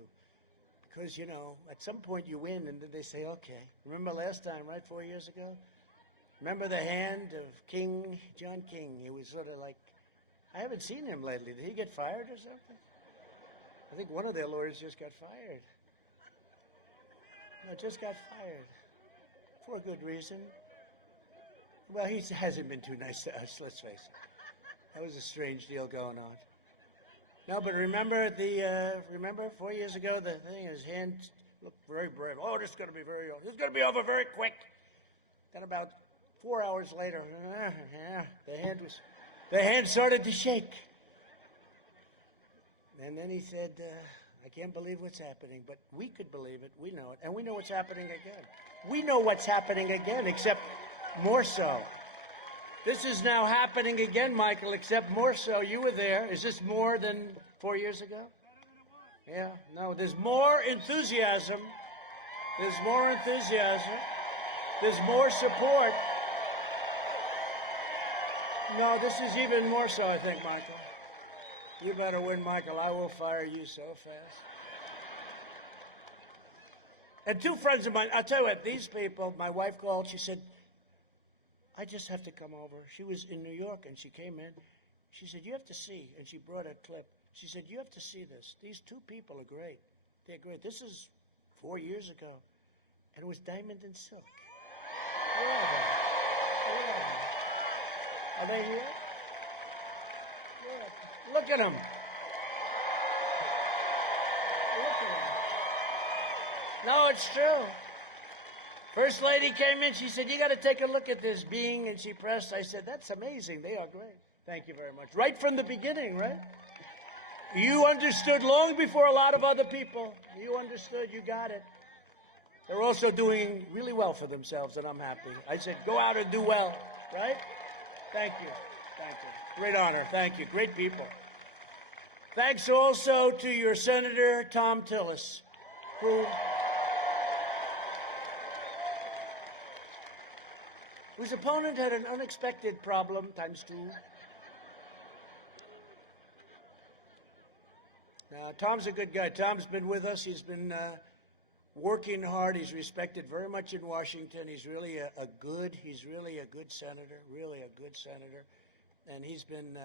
Because, you know, at some point you win, and then they say, okay. Remember last time, right, 4 years ago? Remember the hand of John King? He was sort of like, I haven't seen him lately. Did he get fired or something? I think one of their lawyers just got fired. No, just got fired. For a good reason. Well, he hasn't been too nice to us, let's face it. That was a strange deal going on. No, but remember 4 years ago, the thing, his hand looked very brave. Oh, this is going to be over very quick. Then about 4 hours later, the hand started to shake. And then he said, I can't believe what's happening, but we could believe it. We know it. And we know what's happening again. We know what's happening again, except more so. This is now happening again, Michael, except more so. You were there. Is this more than 4 years ago? Yeah, no, there's more enthusiasm. There's more enthusiasm. There's more support. No, this is even more so, I think, Michael. You better win, Michael. I will fire you so fast. And two friends of mine, I'll tell you what, these people, my wife called, she said, I just have to come over. She was in New York, and she came in. She said, you have to see, and she brought a clip. She said, you have to see this. These two people are great. They're great. This is 4 years ago, and it was Diamond and Silk. Where are they? Are they here? Yeah. Look at them. No, it's true. First lady came in. She said, you got to take a look at this being. And she pressed. I said, that's amazing. They are great. Thank you very much. Right from the beginning, right? You understood long before a lot of other people. You understood. You got it. They're also doing really well for themselves, and I'm happy. I said, go out and do well, right? Thank you. Thank you. Great honor. Thank you. Great people. Thanks also to your Senator, Tom Tillis, whose opponent had an unexpected problem, ×2. Now, Tom's a good guy. Tom's been with us. He's been working hard. He's respected very much in Washington. He's really a good senator, really a good senator. And he's been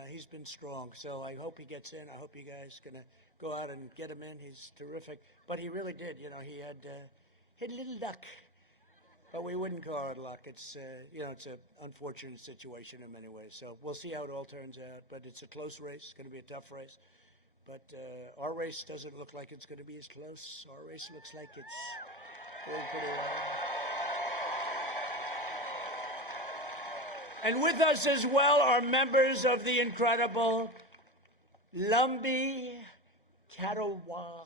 strong. So I hope he gets in. I hope you guys going to go out and get him in. He's terrific. But he really did. You know, he had a little luck. But we wouldn't call it luck. It's, it's an unfortunate situation in many ways. So we'll see how it all turns out. But it's a close race. It's going to be a tough race. But our race doesn't look like it's going to be as close. Our race looks like it's doing pretty well. And with us as well are members of the incredible Lumbee Catawba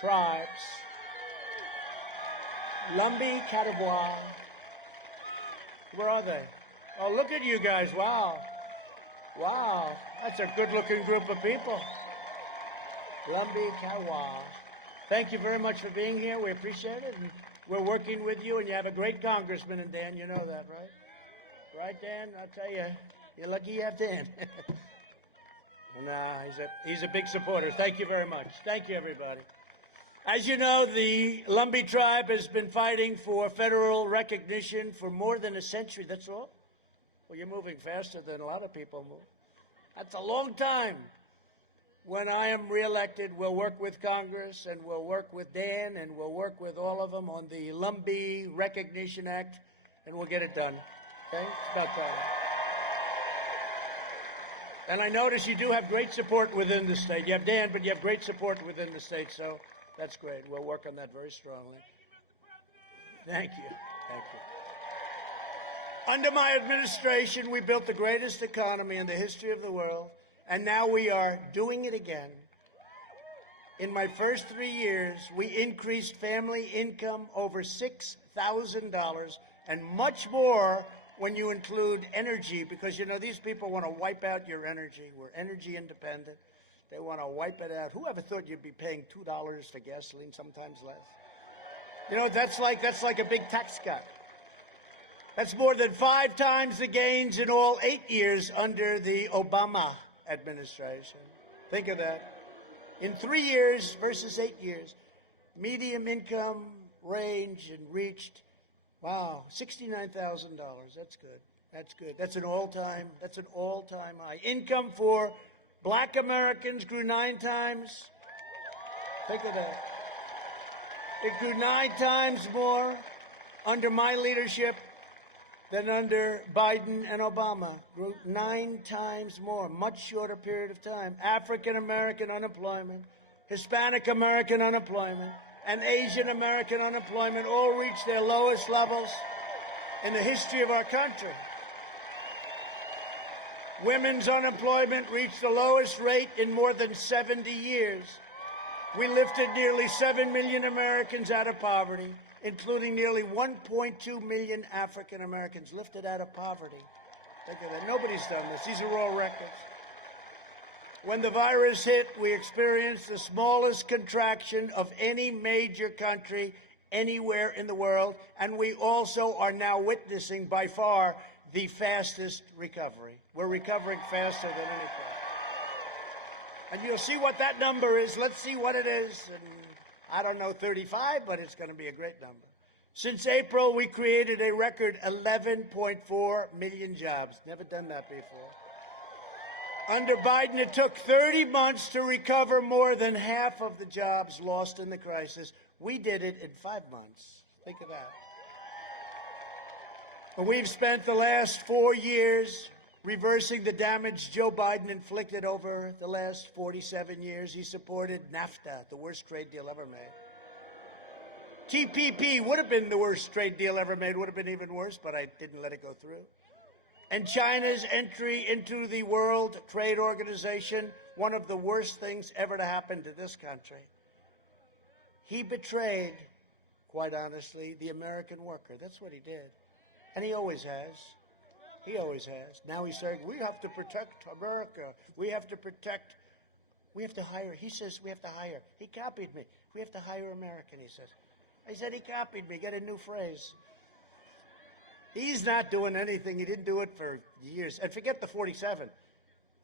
tribes. Lumbee Catawba. Where are they? Oh, look at you guys. Wow. Wow. That's a good-looking group of people. Lumbee Catawba. Thank you very much for being here. We appreciate it. And we're working with you, and you have a great congressman in Dan. You know that, right? Right, Dan? I'll tell you, you're lucky you have Dan. Nah, he's a big supporter. Thank you very much. Thank you, everybody. As you know, the Lumbee tribe has been fighting for federal recognition for more than a century. That's all? Well, you're moving faster than a lot of people move. That's a long time. When I am reelected, we'll work with Congress, and we'll work with Dan, and we'll work with all of them on the Lumbee Recognition Act, and we'll get it done. Okay? It's about time. And I notice you do have great support within the state. You have Dan, but you have great support within the state, so that's great. We'll work on that very strongly. Thank you. Thank you. Under my administration, we built the greatest economy in the history of the world, and now we are doing it again. In my first 3 years, we increased family income over $6,000 and much more when you include energy, because, these people want to wipe out your energy. We're energy independent. They want to wipe it out. Who ever thought you'd be paying $2 for gasoline, sometimes less? That's like a big tax cut. That's more than 5 times the gains in all 8 years under the Obama administration. Think of that. In 3 years versus 8 years, median income range and reached, wow, $69,000. That's good. That's good. That's an all-time high. Income for Black Americans grew 9 times. Think of that. It grew 9 times more under my leadership than under Biden and Obama. Grew 9 times more, much shorter period of time. African American unemployment, Hispanic American unemployment, and Asian American unemployment all reached their lowest levels in the history of our country. Women's unemployment reached the lowest rate in more than 70 years. We lifted nearly 7 million Americans out of poverty, including nearly 1.2 million African Americans lifted out of poverty. Think of that. Nobody's done this. These are all records. When the virus hit, we experienced the smallest contraction of any major country anywhere in the world, and we also are now witnessing, by far, the fastest recovery. We're recovering faster than any time. And you'll see what that number is. Let's see what it is. And I don't know, 35, but it's going to be a great number. Since April, we created a record 11.4 million jobs. Never done that before. Under Biden, it took 30 months to recover more than half of the jobs lost in the crisis. We did it in 5 months. Think of that. And we've spent the last 4 years reversing the damage Joe Biden inflicted over the last 47 years. He supported NAFTA, the worst trade deal ever made. TPP would have been the worst trade deal ever made, would have been even worse, but I didn't let it go through. And China's entry into the World Trade Organization, one of the worst things ever to happen to this country. He betrayed, quite honestly, the American worker. That's what he did. And he always has. He always has. Now he's saying, we have to protect America. We have to hire. He says we have to hire. He copied me. We have to hire American, he says. I said he copied me. Get a new phrase. He's not doing anything. He didn't do it for years. And forget the 47.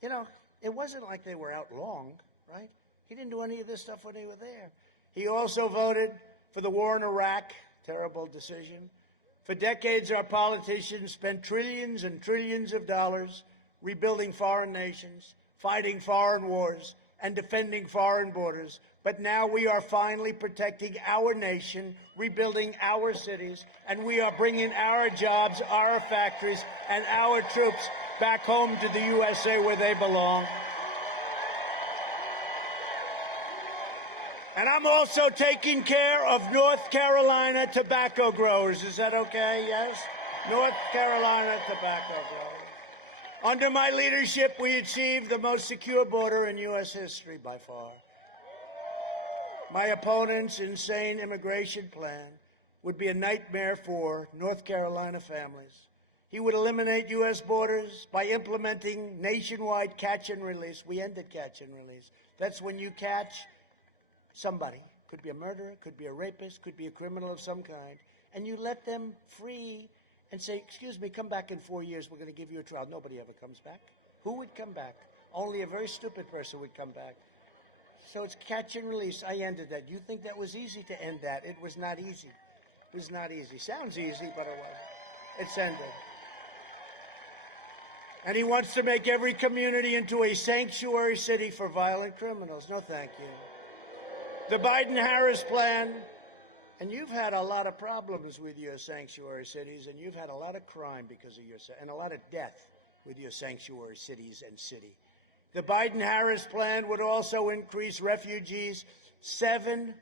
It wasn't like they were out long, right? He didn't do any of this stuff when they were there. He also voted for the war in Iraq. Terrible decision. For decades, our politicians spent trillions and trillions of dollars rebuilding foreign nations, fighting foreign wars, and defending foreign borders, But now we are finally protecting our nation, rebuilding our cities, and we are bringing our jobs, our factories, and our troops back home to the USA where they belong. And I'm also taking care of North Carolina tobacco growers. Is that okay? Yes? North Carolina tobacco growers. Under my leadership, we achieved the most secure border in U.S. history by far. My opponent's insane immigration plan would be a nightmare for North Carolina families. He would eliminate U.S. borders by implementing nationwide catch and release. We ended catch and release. That's when you catch somebody, could be a murderer, could be a rapist, could be a criminal of some kind, and you let them free and say, excuse me, come back in 4 years, we're going to give you a trial. Nobody ever comes back. Who would come back? Only a very stupid person would come back. So it's catch and release. I ended that. You think that was easy to end that? It was not easy. It was not easy. Sounds easy, but it wasn't. It's ended. And he wants to make every community into a sanctuary city for violent criminals. No, thank you. The Biden-Harris plan, and you've had a lot of problems with your sanctuary cities, and you've had a lot of crime because of and a lot of death with your sanctuary cities and city. The Biden-Harris plan would also increase refugees 700%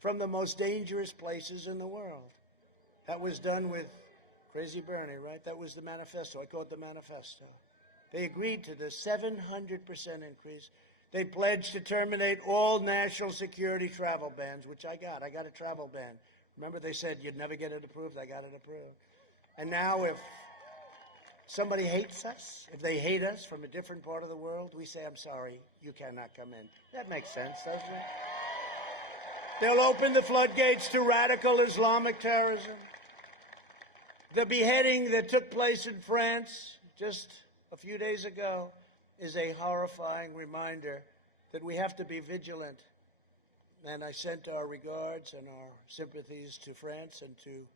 from the most dangerous places in the world. That was done with Crazy Bernie, right? That was the manifesto. I call it the manifesto. They agreed to the 700% increase. They pledged to terminate all national security travel bans, which I got. I got a travel ban. Remember they said you'd never get it approved? I got it approved. And now if somebody hates us, if they hate us from a different part of the world, we say, I'm sorry, you cannot come in. That makes sense, doesn't it? They'll open the floodgates to radical Islamic terrorism. The beheading that took place in France just a few days ago is a horrifying reminder that we have to be vigilant. And I sent our regards and our sympathies to France and to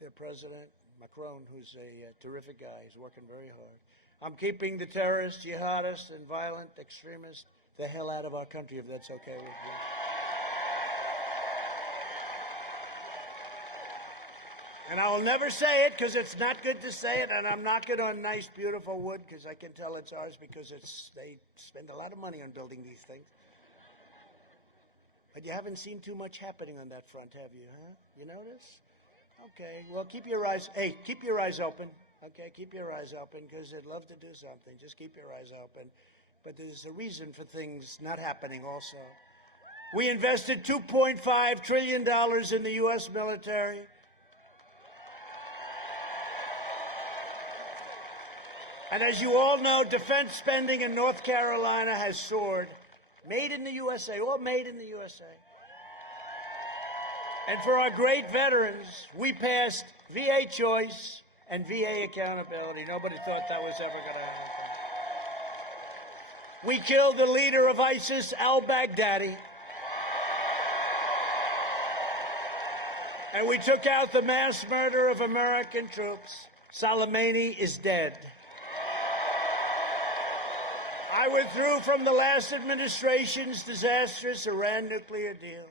their president, Macron, who's a terrific guy. He's working very hard. I'm keeping the terrorists, jihadists, and violent extremists the hell out of our country, if that's okay with you. And I will never say it because it's not good to say it, and I'm knocking on nice, beautiful wood because I can tell it's ours because they spend a lot of money on building these things. But you haven't seen too much happening on that front, have you, huh? You notice? Okay, well, keep your eyes open, okay? Keep your eyes open because they'd love to do something. Just keep your eyes open. But there's a reason for things not happening also. We invested $2.5 trillion in the U.S. military. And as you all know, defense spending in North Carolina has soared. Made in the USA, all made in the USA. And for our great veterans, we passed VA choice and VA accountability. Nobody thought that was ever going to happen. We killed the leader of ISIS, al-Baghdadi. And we took out the mass murder of American troops. Soleimani is dead. I withdrew from the last administration's disastrous Iran nuclear deal.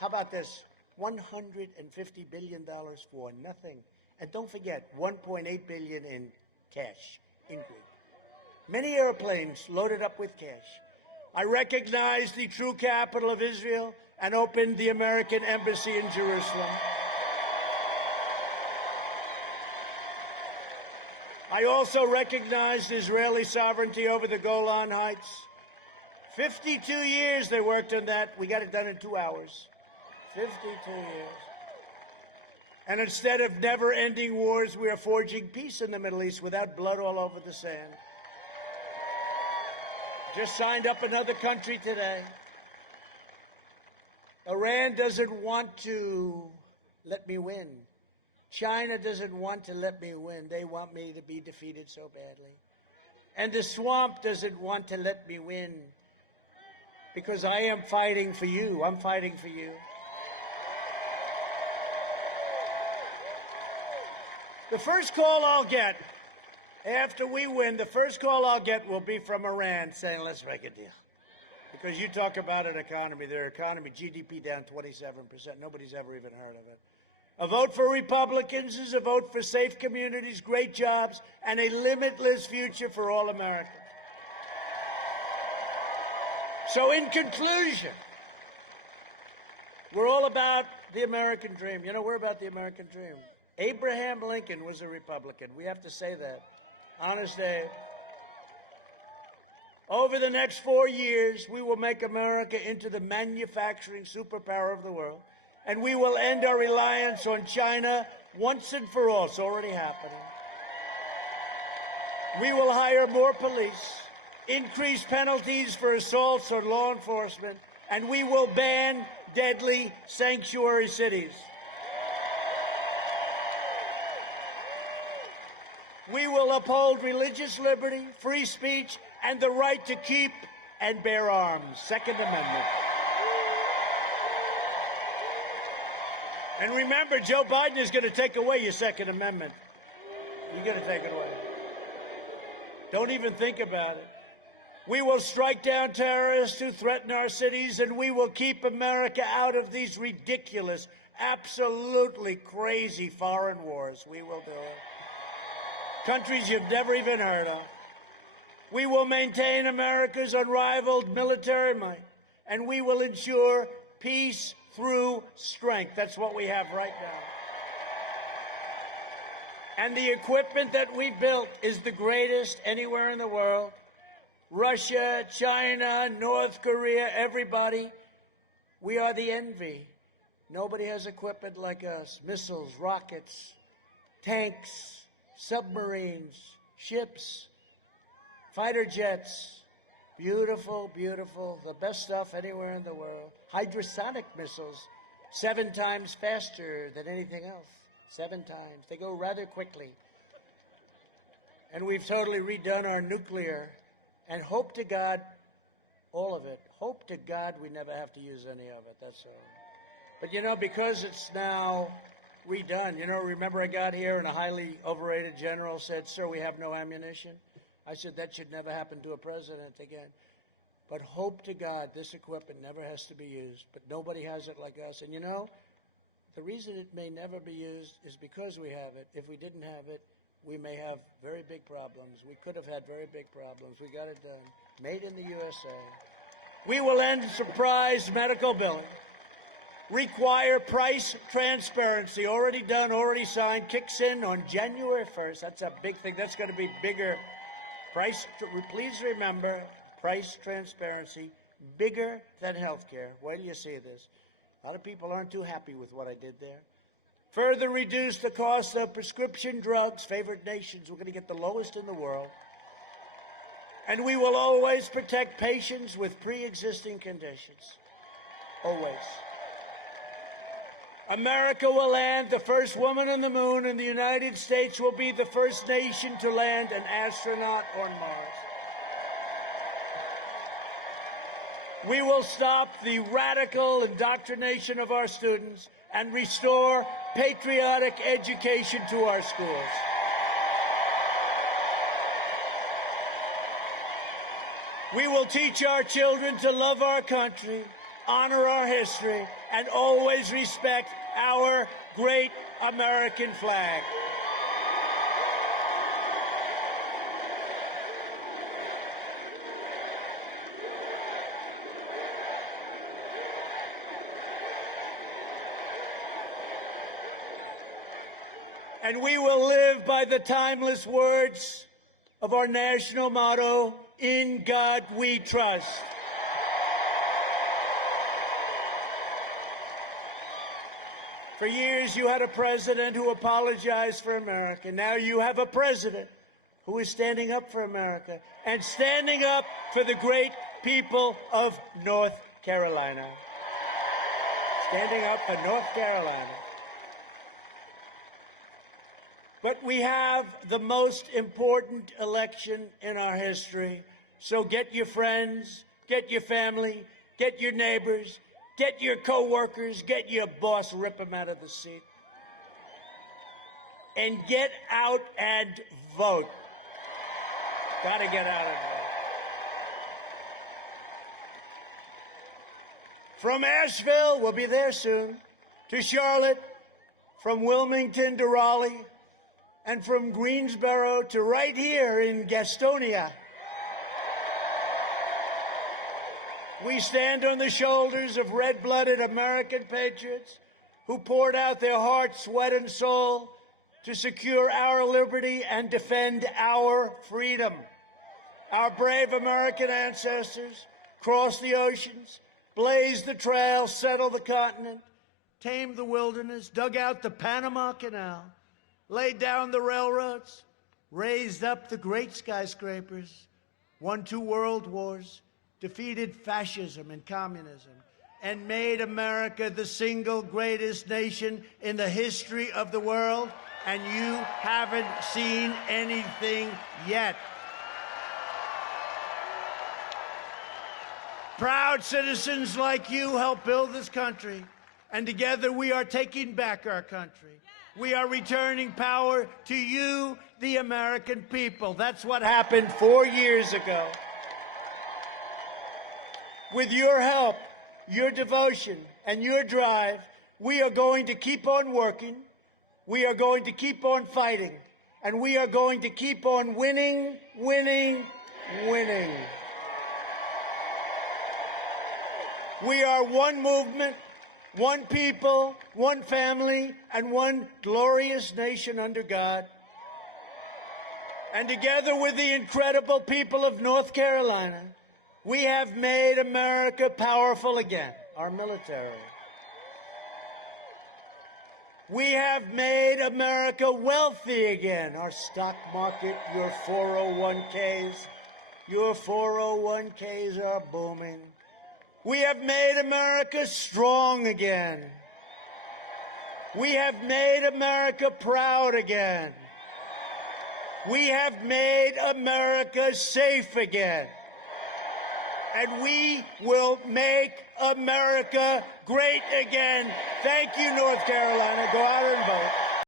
How about this? $150 billion for nothing. And don't forget, $1.8 billion in cash, in green. Many airplanes loaded up with cash. I recognized the true capital of Israel and opened the American embassy in Jerusalem. I also recognized Israeli sovereignty over the Golan Heights. 52 years they worked on that. We got it done in 2 hours. 52 years. And instead of never-ending wars, we are forging peace in the Middle East without blood all over the sand. Just signed up another country today. Iran doesn't want to let me win. China doesn't want to let me win. They want me to be defeated so badly. And the swamp doesn't want to let me win because I am fighting for you. I'm fighting for you. The first call I'll get after we win, the first call I'll get will be from Iran saying, let's make a deal. Because you talk about an economy, their economy, GDP down 27%. Nobody's ever even heard of it. A vote for Republicans is a vote for safe communities, great jobs, and a limitless future for all Americans. So in conclusion, we're all about the American dream. You know, we're about the American dream. Abraham Lincoln was a Republican. We have to say that. Honest Abe. Over the next 4 years, we will make America into the manufacturing superpower of the world, and we will end our reliance on China once and for all. It's already happening. We will hire more police, increase penalties for assaults on law enforcement, and we will ban deadly sanctuary cities. We will uphold religious liberty, free speech, and the right to keep and bear arms. Second Amendment. And remember, Joe Biden is going to take away your Second Amendment. You're going to take it away. Don't even think about it. We will strike down terrorists who threaten our cities, and we will keep America out of these ridiculous, absolutely crazy foreign wars. We will do it. Countries you've never even heard of. We will maintain America's unrivaled military might, and we will ensure peace through strength. That's what we have right now. And the equipment that we built is the greatest anywhere in the world. Russia, China, North Korea, everybody, we are the envy. Nobody has equipment like us. Missiles, rockets, tanks, submarines, ships, fighter jets, beautiful, beautiful, the best stuff anywhere in the world. Hydrosonic missiles, 7 times faster than anything else. 7 times. They go rather quickly. And we've totally redone our nuclear. And hope to God, all of it, hope to God we never have to use any of it, that's all. But, you know, because it's now redone, you know, remember I got here and a highly overrated general said, "Sir, we have no ammunition." I said, that should never happen to a president again. But hope to God this equipment never has to be used. But nobody has it like us. And you know, the reason it may never be used is because we have it. If we didn't have it, we may have very big problems. We could have had very big problems. We got it done. Made in the USA. We will end surprise medical billing. Require price transparency. Already done, already signed. Kicks in on January 1st. That's a big thing. That's going to be bigger. Please remember, price transparency, bigger than health care. Wait till you see this. A lot of people aren't too happy with what I did there. Further reduce the cost of prescription drugs. Favored nations, we're going to get the lowest in the world. And we will always protect patients with pre-existing conditions. Always. America will land the first woman on the moon, and the United States will be the first nation to land an astronaut on Mars. We will stop the radical indoctrination of our students and restore patriotic education to our schools. We will teach our children to love our country, honor our history, and always respect our great American flag. And we will live by the timeless words of our national motto, "In God We Trust." For years, you had a president who apologized for America. Now you have a president who is standing up for America and standing up for the great people of North Carolina. Standing up for North Carolina. But we have the most important election in our history. So get your friends, get your family, get your neighbors, get your co-workers, get your boss, rip them out of the seat. And get out and vote. Got to get out and vote. From Asheville, we'll be there soon, to Charlotte, from Wilmington to Raleigh, and from Greensboro to right here in Gastonia. We stand on the shoulders of red-blooded American patriots who poured out their heart, sweat, and soul to secure our liberty and defend our freedom. Our brave American ancestors crossed the oceans, blazed the trail, settled the continent, tamed the wilderness, dug out the Panama Canal, laid down the railroads, raised up the great skyscrapers, won 2 world wars, defeated fascism and communism, and made America the single greatest nation in the history of the world, and you haven't seen anything yet. Proud citizens like you helped build this country, and together we are taking back our country. We are returning power to you, the American people. That's what happened 4 years ago. With your help, your devotion, and your drive, we are going to keep on working, we are going to keep on fighting, and we are going to keep on winning, winning, winning. We are one movement, one people, one family, and one glorious nation under God. And together with the incredible people of North Carolina, we have made America powerful again, our military. We have made America wealthy again, our stock market, your 401ks. Your 401ks are booming. We have made America strong again. We have made America proud again. We have made America safe again. And we will make America great again. Thank you, North Carolina. Go out